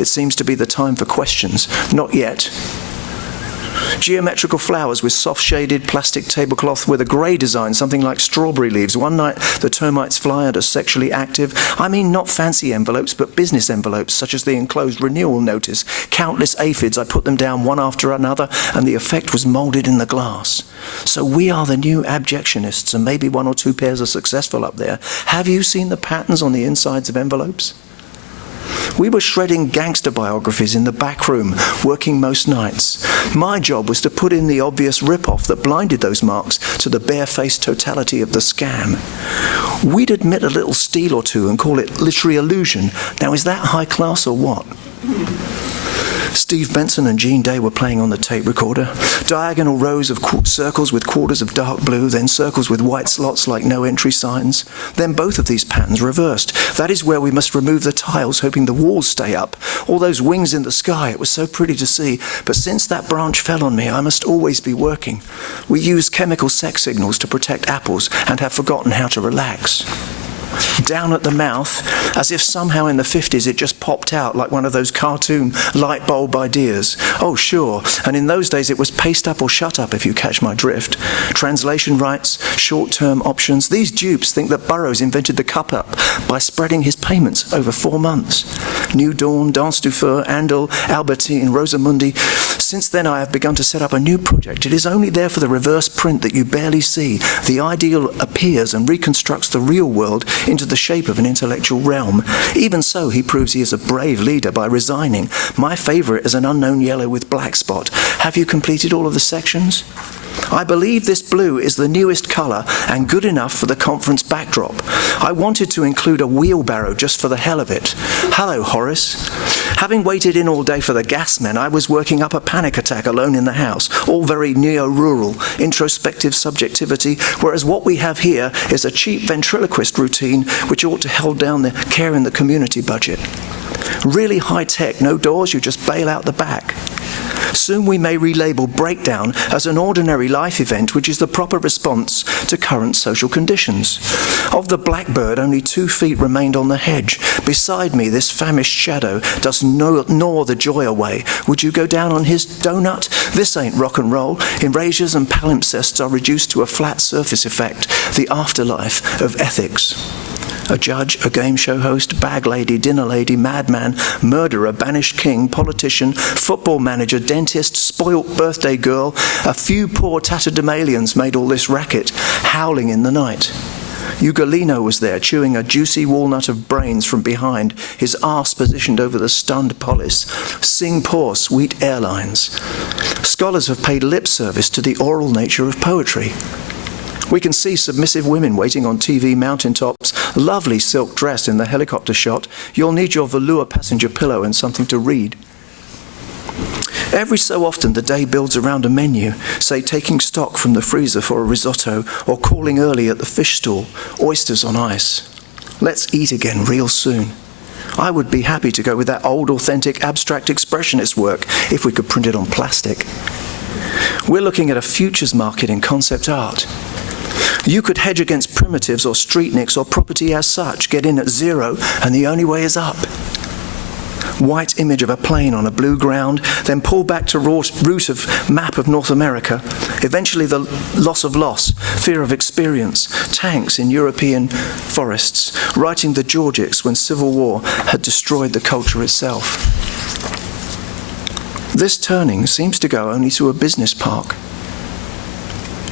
It seems to be the time for questions. Not yet. Geometrical flowers with soft-shaded plastic tablecloth with a grey design, something like strawberry leaves. One night the termites fly and are sexually active. I mean not fancy envelopes, but business envelopes, such as the enclosed renewal notice. Countless aphids, I put them down one after another, and the effect was moulded in the glass. So we are the new abjectionists, and maybe 1 or 2 pairs are successful up there. Have you seen the patterns on the insides of envelopes? We were shredding gangster biographies in the back room, working most nights. My job was to put in the obvious rip-off that blinded those marks to the barefaced totality of the scam. We'd admit a little steal or two and call it literary illusion. Now, is that high class or what? Steve Benson and Jean Day were playing on the tape recorder. Diagonal rows of circles with quarters of dark blue, then circles with white slots like no entry signs. Then both of these patterns reversed. That is where we must remove the tiles, hoping the walls stay up. All those wings in the sky, it was so pretty to see. But since that branch fell on me, I must always be working. We use chemical sex signals to protect apples and have forgotten how to relax. Down at the mouth, as if somehow in the 50s it just popped out like one of those cartoon light bulb ideas. Oh, sure. And in those days it was paste up or shut up, if you catch my drift. Translation rights, short-term options. These dupes think that Burroughs invented the cup-up by spreading his payments over 4 months. New Dawn, Danse du Feu, Andal, Albertine, Rosamundi. Since then I have begun to set up a new project. It is only there for the reverse print that you barely see. The ideal appears and reconstructs the real world into the shape of an intellectual realm. Even so, he proves he is a brave leader by resigning. My favourite is an unknown yellow with black spot. Have you completed all of the sections? I believe this blue is the newest colour and good enough for the conference backdrop. I wanted to include a wheelbarrow just for the hell of it. Hello, Horace. Having waited in all day for the gas men, I was working up a panic attack alone in the house, all very neo-rural, introspective subjectivity, whereas what we have here is a cheap ventriloquist routine which ought to hold down the care in the community budget. Really high-tech, no doors, you just bail out the back. Soon we may relabel breakdown as an ordinary life event which is the proper response to current social conditions. Of the blackbird, only 2 feet remained on the hedge. Beside me, this famished shadow does gnaw the joy away. Would you go down on his donut? This ain't rock and roll. Erasures and palimpsests are reduced to a flat surface effect, the afterlife of ethics. A judge, a game show host, bag lady, dinner lady, madman, murderer, banished king, politician, football manager, dentist, spoilt birthday girl, a few poor tatterdemalions made all this racket, howling in the night. Ugolino was there, chewing a juicy walnut of brains from behind, his arse positioned over the stunned polis. Sing poor, sweet airlines. Scholars have paid lip service to the oral nature of poetry. We can see submissive women waiting on TV mountaintops, lovely silk dress in the helicopter shot. You'll need your velour passenger pillow and something to read. Every so often the day builds around a menu, say taking stock from the freezer for a risotto or calling early at the fish stall, oysters on ice. Let's eat again real soon. I would be happy to go with that old, authentic, abstract expressionist work if we could print it on plastic. We're looking at a futures market in concept art. You could hedge against primitives or streetniks or property as such, get in at zero, and the only way is up. White image of a plane on a blue ground, then pull back to route of map of North America. Eventually the loss of loss, fear of experience, tanks in European forests, writing the Georgics when civil war had destroyed the culture itself. This turning seems to go only to a business park.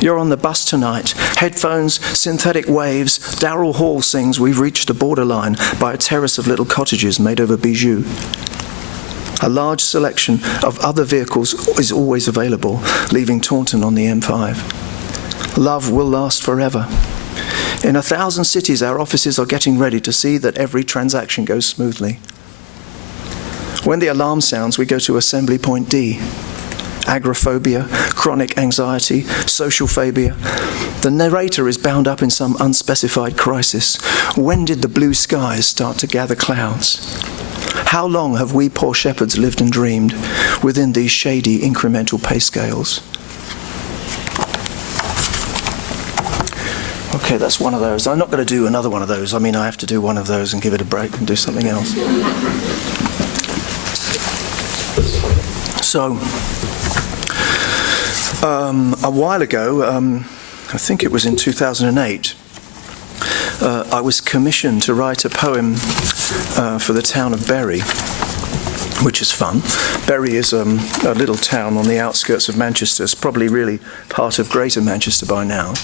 You're on the bus tonight, headphones, synthetic waves, Darrell Hall sings We've Reached a Borderline by a terrace of little cottages made over bijou. A large selection of other vehicles is always available, leaving Taunton on the M5. Love will last forever. In 1,000 cities, our offices are getting ready to see that every transaction goes smoothly. When the alarm sounds, we go to assembly point D. Agoraphobia, chronic anxiety, social phobia. The narrator is bound up in some unspecified crisis. When did the blue skies start to gather clouds? How long have we poor shepherds lived and dreamed within these shady incremental pay scales? Okay, that's one of those. I'm not going to do another one of those. I mean, I have to do one of those and give it a break and do something else. So, a while ago, I think it was in 2008, I was commissioned to write a poem for the town of Bury, which is fun. Bury is a little town on the outskirts of Manchester. It's probably really part of Greater Manchester by now.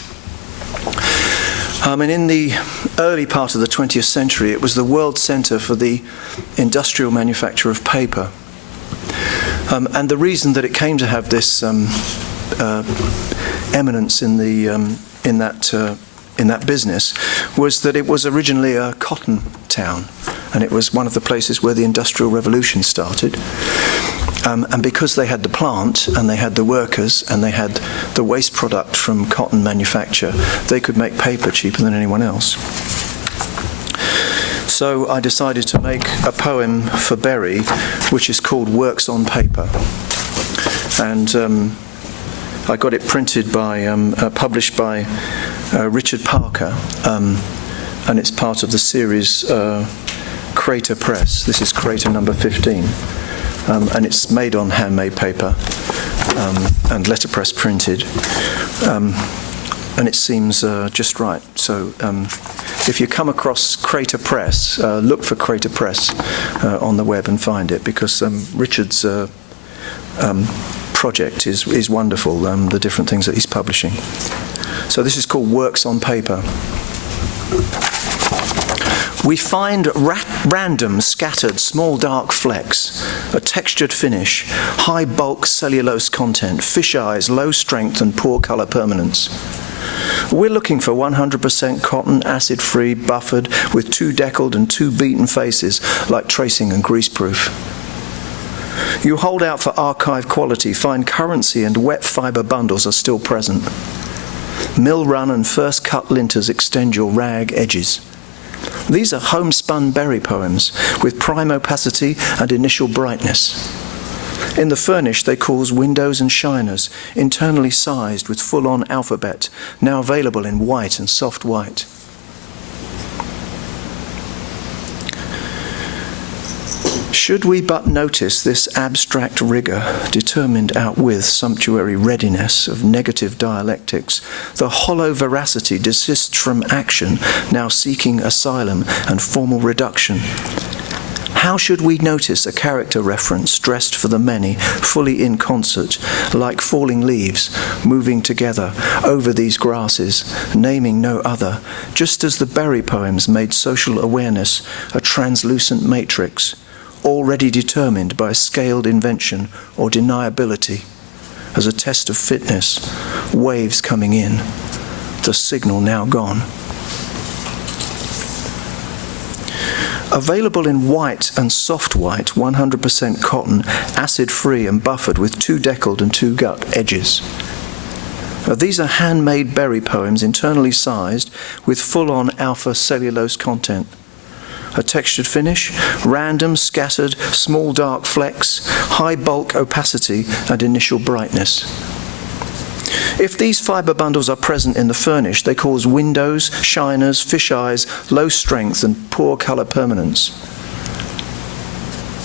And in the early part of the 20th century, it was the world centre for the industrial manufacture of paper. And the reason that it came to have this eminence in that business was that it was originally a cotton town, and it was one of the places where the Industrial Revolution started. And because they had the plant, and they had the workers, and they had the waste product from cotton manufacture, they could make paper cheaper than anyone else. So I decided to make a poem for Bury, which is called Works on Paper. And I got it printed by, published by Richard Parker, and it's part of the series Crater Press. This is Crater number 15. And it's made on handmade paper and letterpress printed. And it seems just right. So if you come across Crater Press, look for Crater Press on the web and find it, because Richard's project is wonderful, the different things that he's publishing. So this is called Works on Paper. We find random, scattered, small dark flecks, a textured finish, high bulk cellulose content, fish eyes, low strength and poor colour permanence. We're looking for 100% cotton, acid-free, buffered, with 2 deckled and 2 beaten faces, like tracing and greaseproof. You hold out for archive quality, find currency and wet fibre bundles are still present. Mill run and first cut linters extend your rag edges. These are homespun berry poems with prime opacity and initial brightness. In the furnish they cause windows and shiners, internally sized with full-on alphabet, now available in white and soft white. Should we but notice this abstract rigour, determined out with sumptuary readiness of negative dialectics, the hollow veracity desists from action, now seeking asylum and formal reduction. How should we notice a character reference dressed for the many, fully in concert, like falling leaves, moving together over these grasses, naming no other, just as the berry poems made social awareness a translucent matrix, already determined by scaled invention or deniability, as a test of fitness, waves coming in, the signal now gone. Available in white and soft white, 100% cotton, acid-free and buffered with 2 deckled and 2 gut edges. These are handmade berry poems internally sized with full-on alpha cellulose content. A textured finish, random, scattered, small dark flecks, high bulk opacity and initial brightness. If these fibre bundles are present in the furnish, they cause windows, shiners, fish eyes, low strength and poor colour permanence.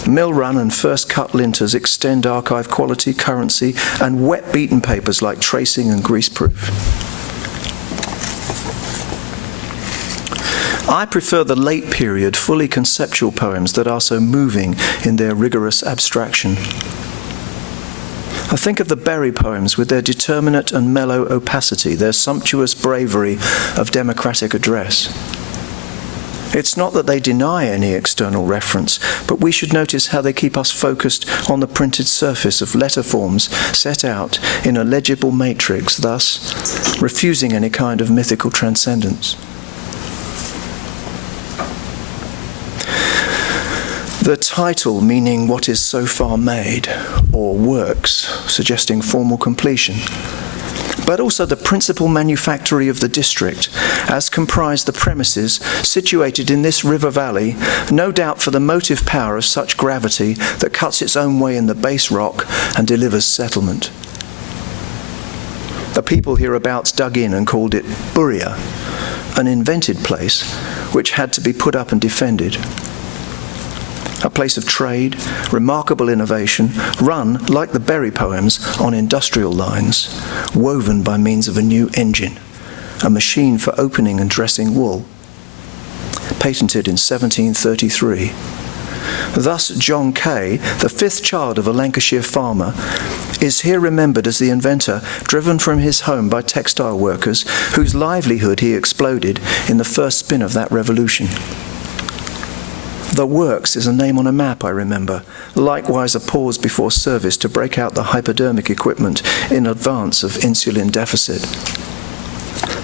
Mill run and first cut linters extend archive quality, currency and wet beaten papers like tracing and greaseproof. I prefer the late period, fully conceptual poems that are so moving in their rigorous abstraction. I think of the berry poems with their determinate and mellow opacity, their sumptuous bravery of democratic address. It's not that they deny any external reference, but we should notice how they keep us focused on the printed surface of letter forms set out in a legible matrix, thus refusing any kind of mythical transcendence. The title meaning what is so far made, or works, suggesting formal completion, but also the principal manufactory of the district, as comprise the premises situated in this river valley, no doubt for the motive power of such gravity that cuts its own way in the base rock and delivers settlement. The people hereabouts dug in and called it Buria, an invented place which had to be put up and defended. A place of trade, remarkable innovation, run, like the berry poems, on industrial lines, woven by means of a new engine, a machine for opening and dressing wool, patented in 1733. Thus, John Kay, the 5th child of a Lancashire farmer, is here remembered as the inventor driven from his home by textile workers whose livelihood he exploded in the first spin of that revolution. The Works is a name on a map, I remember, likewise a pause before service to break out the hypodermic equipment in advance of insulin deficit.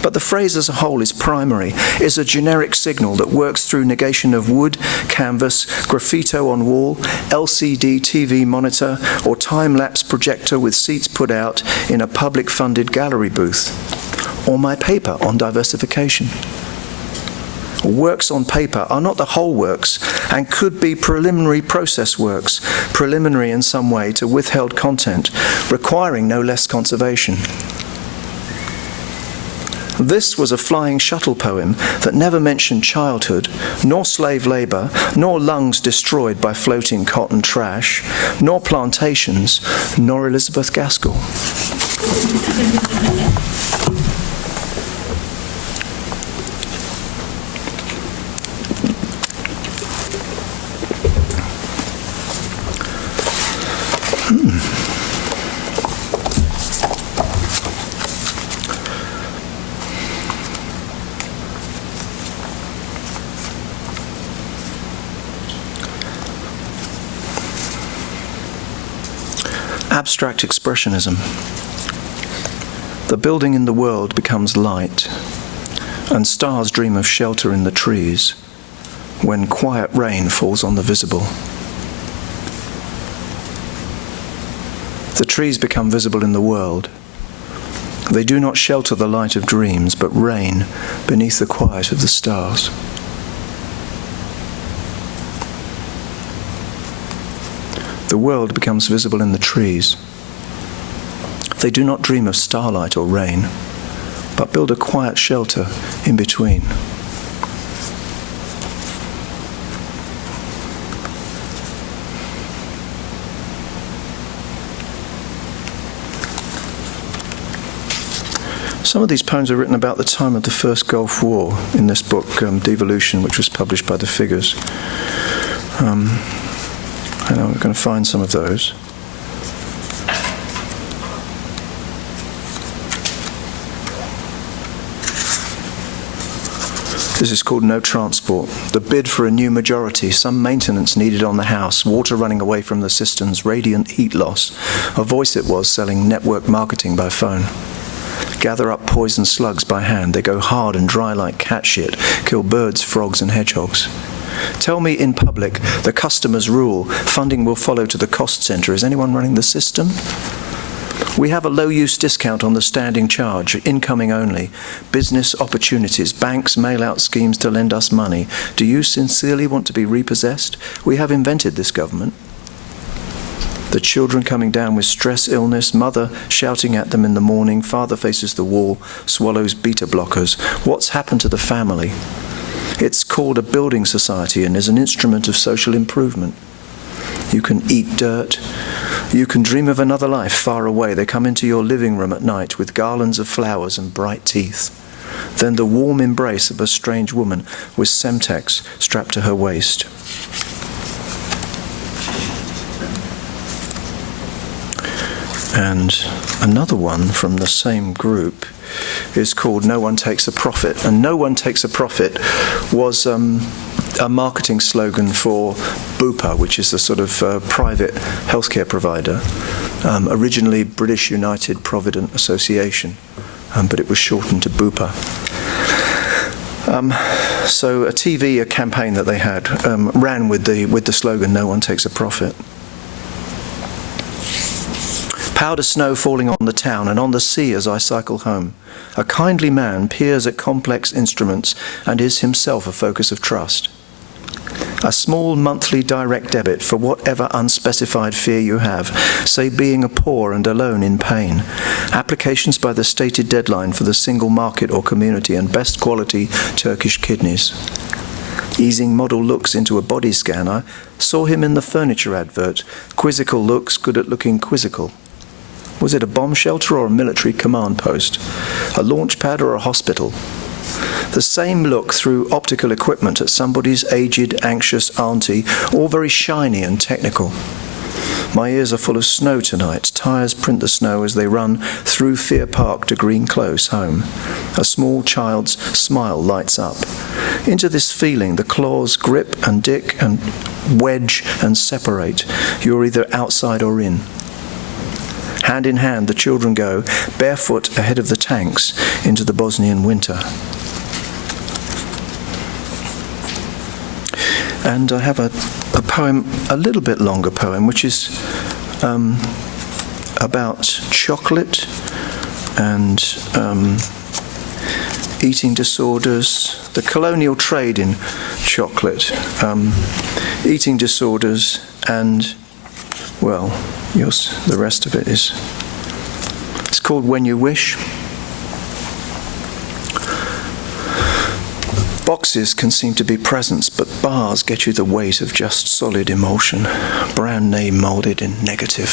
But the phrase as a whole is primary, is a generic signal that works through negation of wood, canvas, graffito on wall, LCD TV monitor, or time-lapse projector with seats put out in a public-funded gallery booth, or my paper on diversification. Works on paper are not the whole works and could be preliminary process works, preliminary in some way to withheld content, requiring no less conservation. This was a flying shuttle poem that never mentioned childhood, nor slave labour, nor lungs destroyed by floating cotton trash, nor plantations, nor Elizabeth Gaskell. Abstract expressionism. The building in the world becomes light, and stars dream of shelter in the trees when quiet rain falls on the visible. The trees become visible in the world. They do not shelter the light of dreams, but reign beneath the quiet of the stars. The world becomes visible in the trees. They do not dream of starlight or rain, but build a quiet shelter in between. Some of these poems are written about the time of the First Gulf War in this book, Devolution, which was published by The Figures. I know we're going to find some of those. This is called No Transport. The bid for a new majority, some maintenance needed on the house, water running away from the cisterns, radiant heat loss. A voice it was selling network marketing by phone. Gather up poison slugs by hand. They go hard and dry like cat shit, kill birds, frogs and hedgehogs. Tell me in public, the customers rule, funding will follow to the cost centre. Is anyone running the system? We have a low-use discount on the standing charge, incoming only. Business opportunities, banks mail out schemes to lend us money. Do you sincerely want to be repossessed? We have invented this government. The children coming down with stress illness, mother shouting at them in the morning, father faces the wall, swallows beta blockers. What's happened to the family? It's called a building society and is an instrument of social improvement. You can eat dirt. You can dream of another life far away. They come into your living room at night with garlands of flowers and bright teeth. Then the warm embrace of a strange woman with Semtex strapped to her waist. And another one from the same group is called No One Takes a Profit. And No One Takes a Profit was a marketing slogan for Bupa, which is a sort of private healthcare provider, originally British United Provident Association, but it was shortened to Bupa. So a TV campaign that they had ran with the slogan No One Takes a Profit. Powder snow falling on the town and on the sea as I cycle home. A kindly man peers at complex instruments and is himself a focus of trust. A small monthly direct debit for whatever unspecified fear you have, say being a poor and alone in pain. Applications by the stated deadline for the single market or community and best quality Turkish kidneys. Easing model looks into a body scan. I saw him in the furniture advert. Quizzical looks, good at looking quizzical. Was it a bomb shelter or a military command post? A launch pad or a hospital? The same look through optical equipment at somebody's aged, anxious auntie, all very shiny and technical. My ears are full of snow tonight. Tyres print the snow as they run through Fear Park to Green Close home. A small child's smile lights up. Into this feeling, the claws grip and dick and wedge and separate. You're either outside or in. Hand in hand, the children go, barefoot ahead of the tanks, into the Bosnian winter. And I have a poem, a little bit longer poem, which is about chocolate and eating disorders, the colonial trade in chocolate, eating disorders, and, well, the rest of it is, it's called When You Wish. Boxes can seem to be presents, but bars get you the weight of just solid emotion, brand name moulded in negative.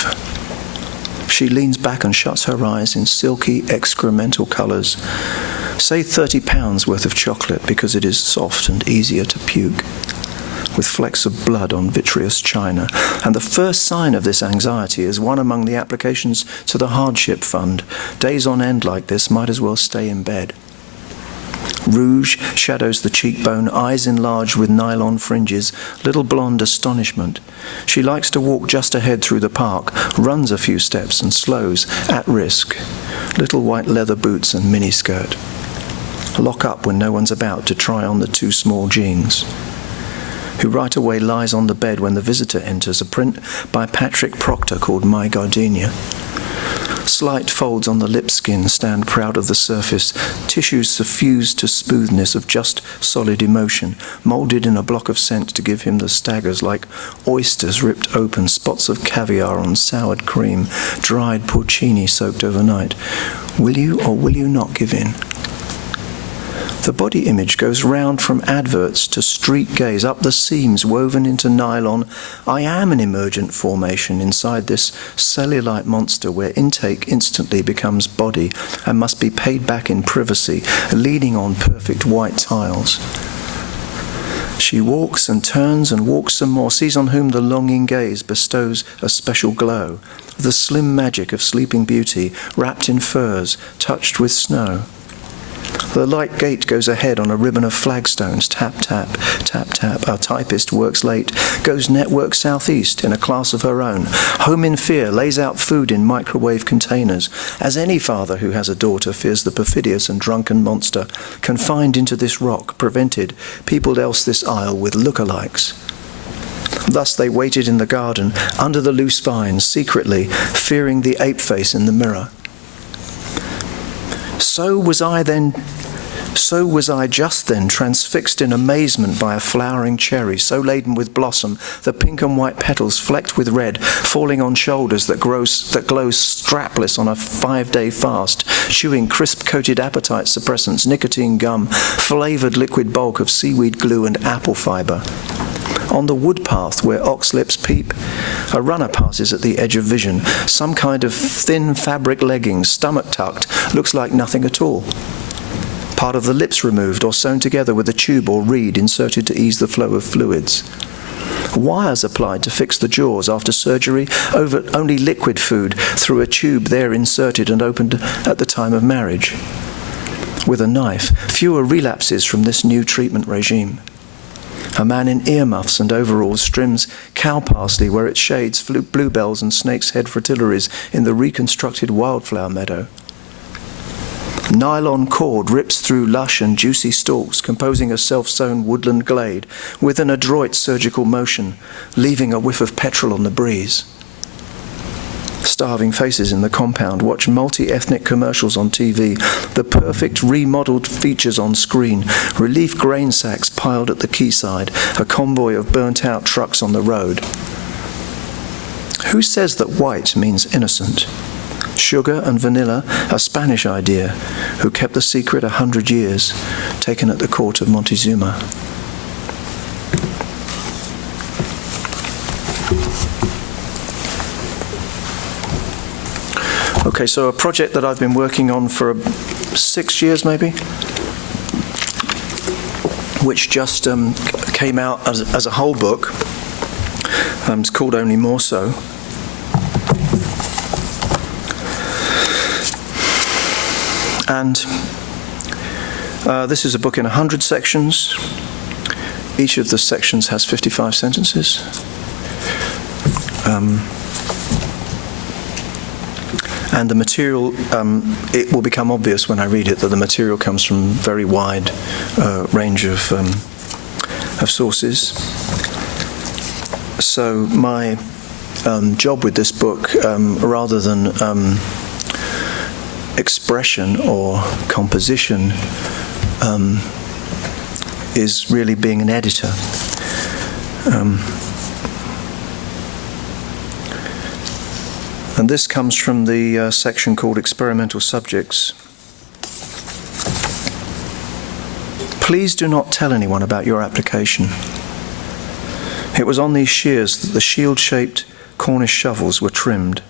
She leans back and shuts her eyes in silky excremental colours. Say £30 worth of chocolate because it is soft and easier to puke, with flecks of blood on vitreous china. And the first sign of this anxiety is one among the applications to the hardship fund. Days on end like this might as well stay in bed. Rouge shadows the cheekbone, eyes enlarged with nylon fringes, little blonde astonishment. She likes to walk just ahead through the park, runs a few steps and slows, at risk. Little white leather boots and miniskirt. Lock up when no one's about to try on the too small jeans. who right away lies on the bed when the visitor enters, a print by Patrick Proctor called My Gardenia. Slight folds on the lip skin stand proud of the surface, tissues suffused to smoothness of just solid emotion, moulded in a block of scent to give him the staggers like oysters ripped open, spots of caviar on soured cream, dried porcini soaked overnight. Will you or will you not give in? The body image goes round from adverts to street gaze, up the seams woven into nylon. I am an emergent formation inside this cellulite monster where intake instantly becomes body and must be paid back in privacy, leaning on perfect white tiles. She walks and turns and walks some more, sees on whom the longing gaze bestows a special glow, the slim magic of sleeping beauty, wrapped in furs, touched with snow. The light gate goes ahead on a ribbon of flagstones, tap, tap, tap, tap. Our typist works late, goes network southeast in a class of her own. Home in fear, lays out food in microwave containers, as any father who has a daughter fears the perfidious and drunken monster, confined into this rock, prevented, peopled else this isle with lookalikes. Thus they waited in the garden, under the loose vines, secretly, fearing the ape face in the mirror. So was I just then transfixed in amazement by a flowering cherry, so laden with blossom, the pink and white petals flecked with red, falling on shoulders that glow strapless on a 5-day fast, chewing crisp-coated appetite suppressants, nicotine gum, flavoured liquid bulk of seaweed glue and apple fibre. On the wood path where ox lips peep, a runner passes at the edge of vision. Some kind of thin fabric leggings, stomach tucked, looks like nothing at all. Part of the lips removed or sewn together with a tube or reed inserted to ease the flow of fluids. Wires applied to fix the jaws after surgery, over only liquid food through a tube there inserted and opened at the time of marriage. With a knife, fewer relapses from this new treatment regime. A man in earmuffs and overalls trims cow parsley where it shades bluebells and snake's head fritillaries in the reconstructed wildflower meadow. Nylon cord rips through lush and juicy stalks, composing a self-sown woodland glade with an adroit surgical motion, leaving a whiff of petrol on the breeze. Starving faces in the compound watch multi-ethnic commercials on TV, the perfect remodeled features on screen, relief grain sacks piled at the quayside, a convoy of burnt-out trucks on the road. Who says that white means innocent? Sugar and vanilla, a Spanish idea, who kept the secret 100 years, taken at the court of Montezuma. Okay, so a project that I've been working on for 6 years maybe, which just came out as a whole book. It's called Only More So. And this is a book in 100 sections. Each of the sections has 55 sentences. And the material, it will become obvious when I read it that the material comes from a very wide range of sources. So my job with this book, rather than expression or composition, is really being an editor. And this comes from the section called Experimental Subjects. Please do not tell anyone about your application. It was on these shears that the shield-shaped Cornish shovels were trimmed.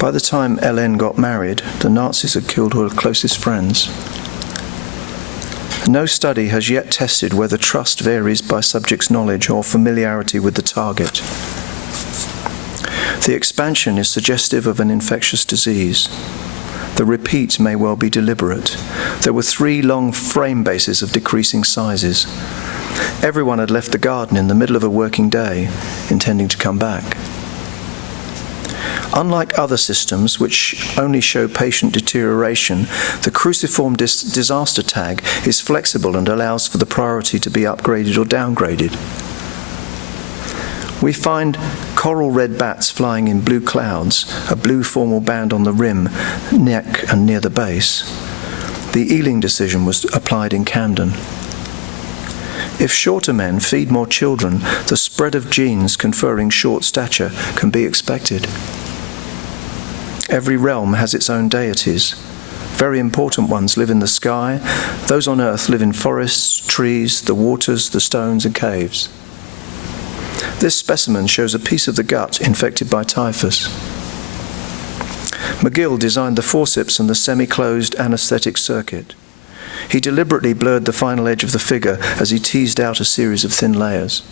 By the time Hélène got married, the Nazis had killed her closest friends. No study has yet tested whether trust varies by subject's knowledge or familiarity with the target. The expansion is suggestive of an infectious disease. The repeat may well be deliberate. There were 3 long frame bases of decreasing sizes. Everyone had left the garden in the middle of a working day, intending to come back. Unlike other systems which only show patient deterioration, the cruciform disaster tag is flexible and allows for the priority to be upgraded or downgraded. We find coral red bats flying in blue clouds, a blue formal band on the rim, neck and near the base. The Ealing decision was applied in Camden. If shorter men feed more children, the spread of genes conferring short stature can be expected. Every realm has its own deities. Very important ones live in the sky. Those on earth live in forests, trees, the waters, the stones and caves. This specimen shows a piece of the gut infected by typhus. McGill designed the forceps and the semi-closed anesthetic circuit. He deliberately blurred the final edge of the figure as he teased out a series of thin layers.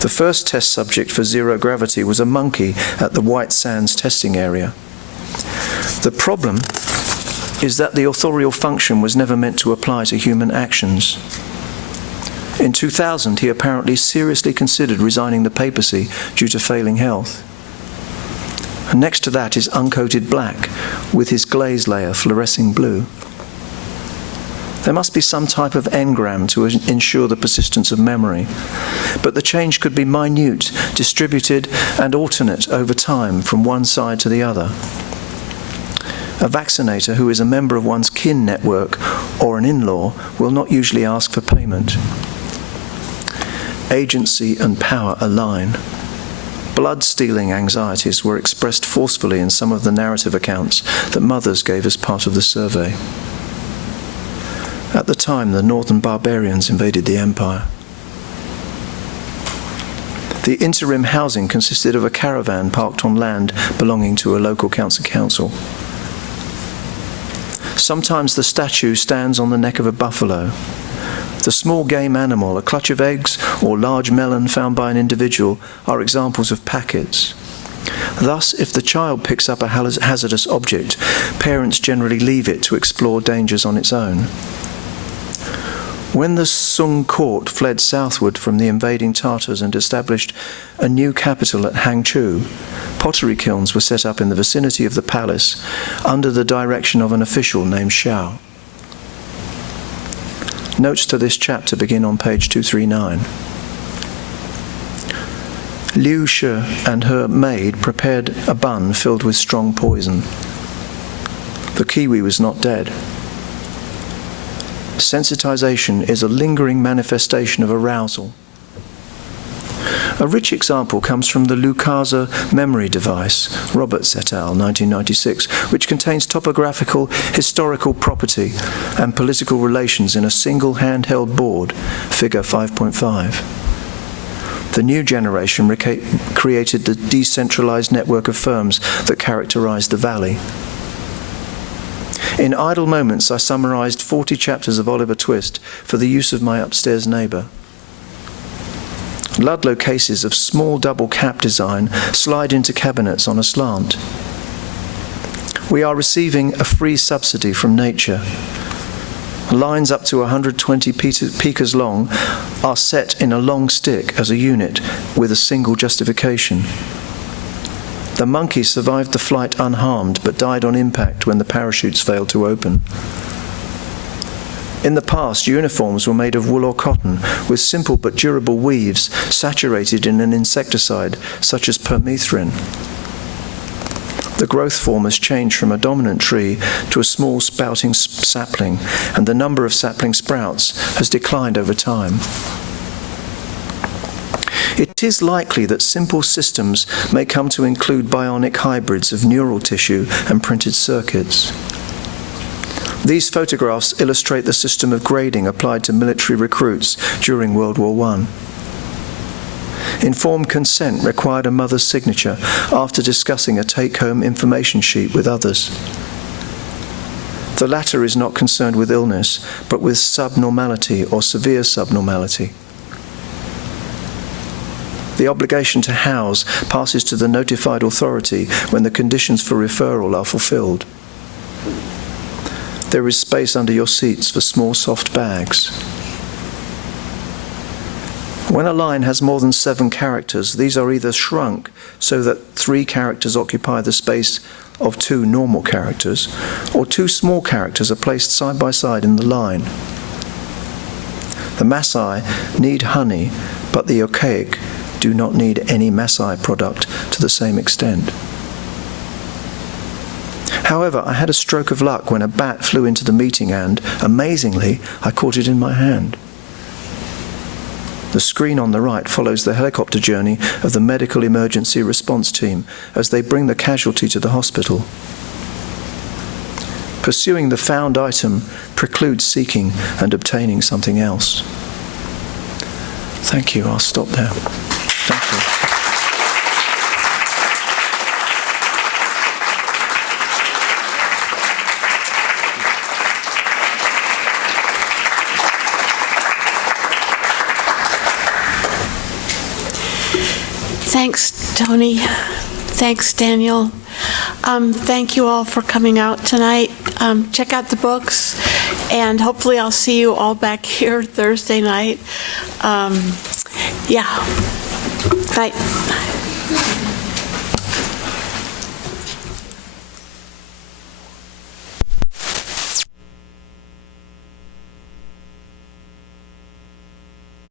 The first test subject for zero gravity was a monkey at the White Sands testing area. The problem is that the authorial function was never meant to apply to human actions. In 2000, he apparently seriously considered resigning the papacy due to failing health. And next to that is uncoated black, with his glaze layer fluorescing blue. There must be some type of engram to ensure the persistence of memory, but the change could be minute, distributed, and alternate over time from one side to the other. A vaccinator who is a member of one's kin network or an in-law will not usually ask for payment. Agency and power align. Blood-stealing anxieties were expressed forcefully in some of the narrative accounts that mothers gave as part of the survey. At the time, the northern barbarians invaded the empire. The interim housing consisted of a caravan parked on land belonging to a local council. Sometimes the statue stands on the neck of a buffalo. The small game animal, a clutch of eggs, or large melon found by an individual are examples of packets. Thus, if the child picks up a hazardous object, parents generally leave it to explore dangers on its own. When the Sung court fled southward from the invading Tartars and established a new capital at Hangzhou, pottery kilns were set up in the vicinity of the palace under the direction of an official named Xiao. Notes to this chapter begin on page 239. Liu Shi and her maid prepared a bun filled with strong poison. The kiwi was not dead. Sensitization is a lingering manifestation of arousal. A rich example comes from the Lukasa memory device, Roberts et al., 1996, which contains topographical, historical property and political relations in a single handheld board, figure 5.5. The new generation created the decentralized network of firms that characterize the Valley. In idle moments, I summarized 40 chapters of Oliver Twist for the use of my upstairs neighbor. Ludlow cases of small double cap design slide into cabinets on a slant. We are receiving a free subsidy from nature. Lines up to 120 picas long are set in a long stick as a unit with a single justification. The monkey survived the flight unharmed but died on impact when the parachutes failed to open. In the past, uniforms were made of wool or cotton with simple but durable weaves saturated in an insecticide such as permethrin. The growth form has changed from a dominant tree to a small sprouting sapling, and the number of sapling sprouts has declined over time. It is likely that simple systems may come to include bionic hybrids of neural tissue and printed circuits. These photographs illustrate the system of grading applied to military recruits during World War I. Informed consent required a mother's signature after discussing a take-home information sheet with others. The latter is not concerned with illness, but with subnormality or severe subnormality. The obligation to house passes to the notified authority when the conditions for referral are fulfilled. There is space under your seats for small soft bags. When a line has more than 7 characters, these are either shrunk so that 3 characters occupy the space of 2 normal characters, or 2 small characters are placed side by side in the line. The Maasai need honey, but the Okaik do not need any Maasai product to the same extent. However, I had a stroke of luck when a bat flew into the meeting and, amazingly, I caught it in my hand. The screen on the right follows the helicopter journey of the medical emergency response team as they bring the casualty to the hospital. Pursuing the found item precludes seeking and obtaining something else. Thank you. I'll stop there. Thank you. Thanks, Tony. Thanks, Daniel. Thank you all for coming out tonight. Check out the books, and hopefully I'll see you all back here Thursday night. Yeah. Bye.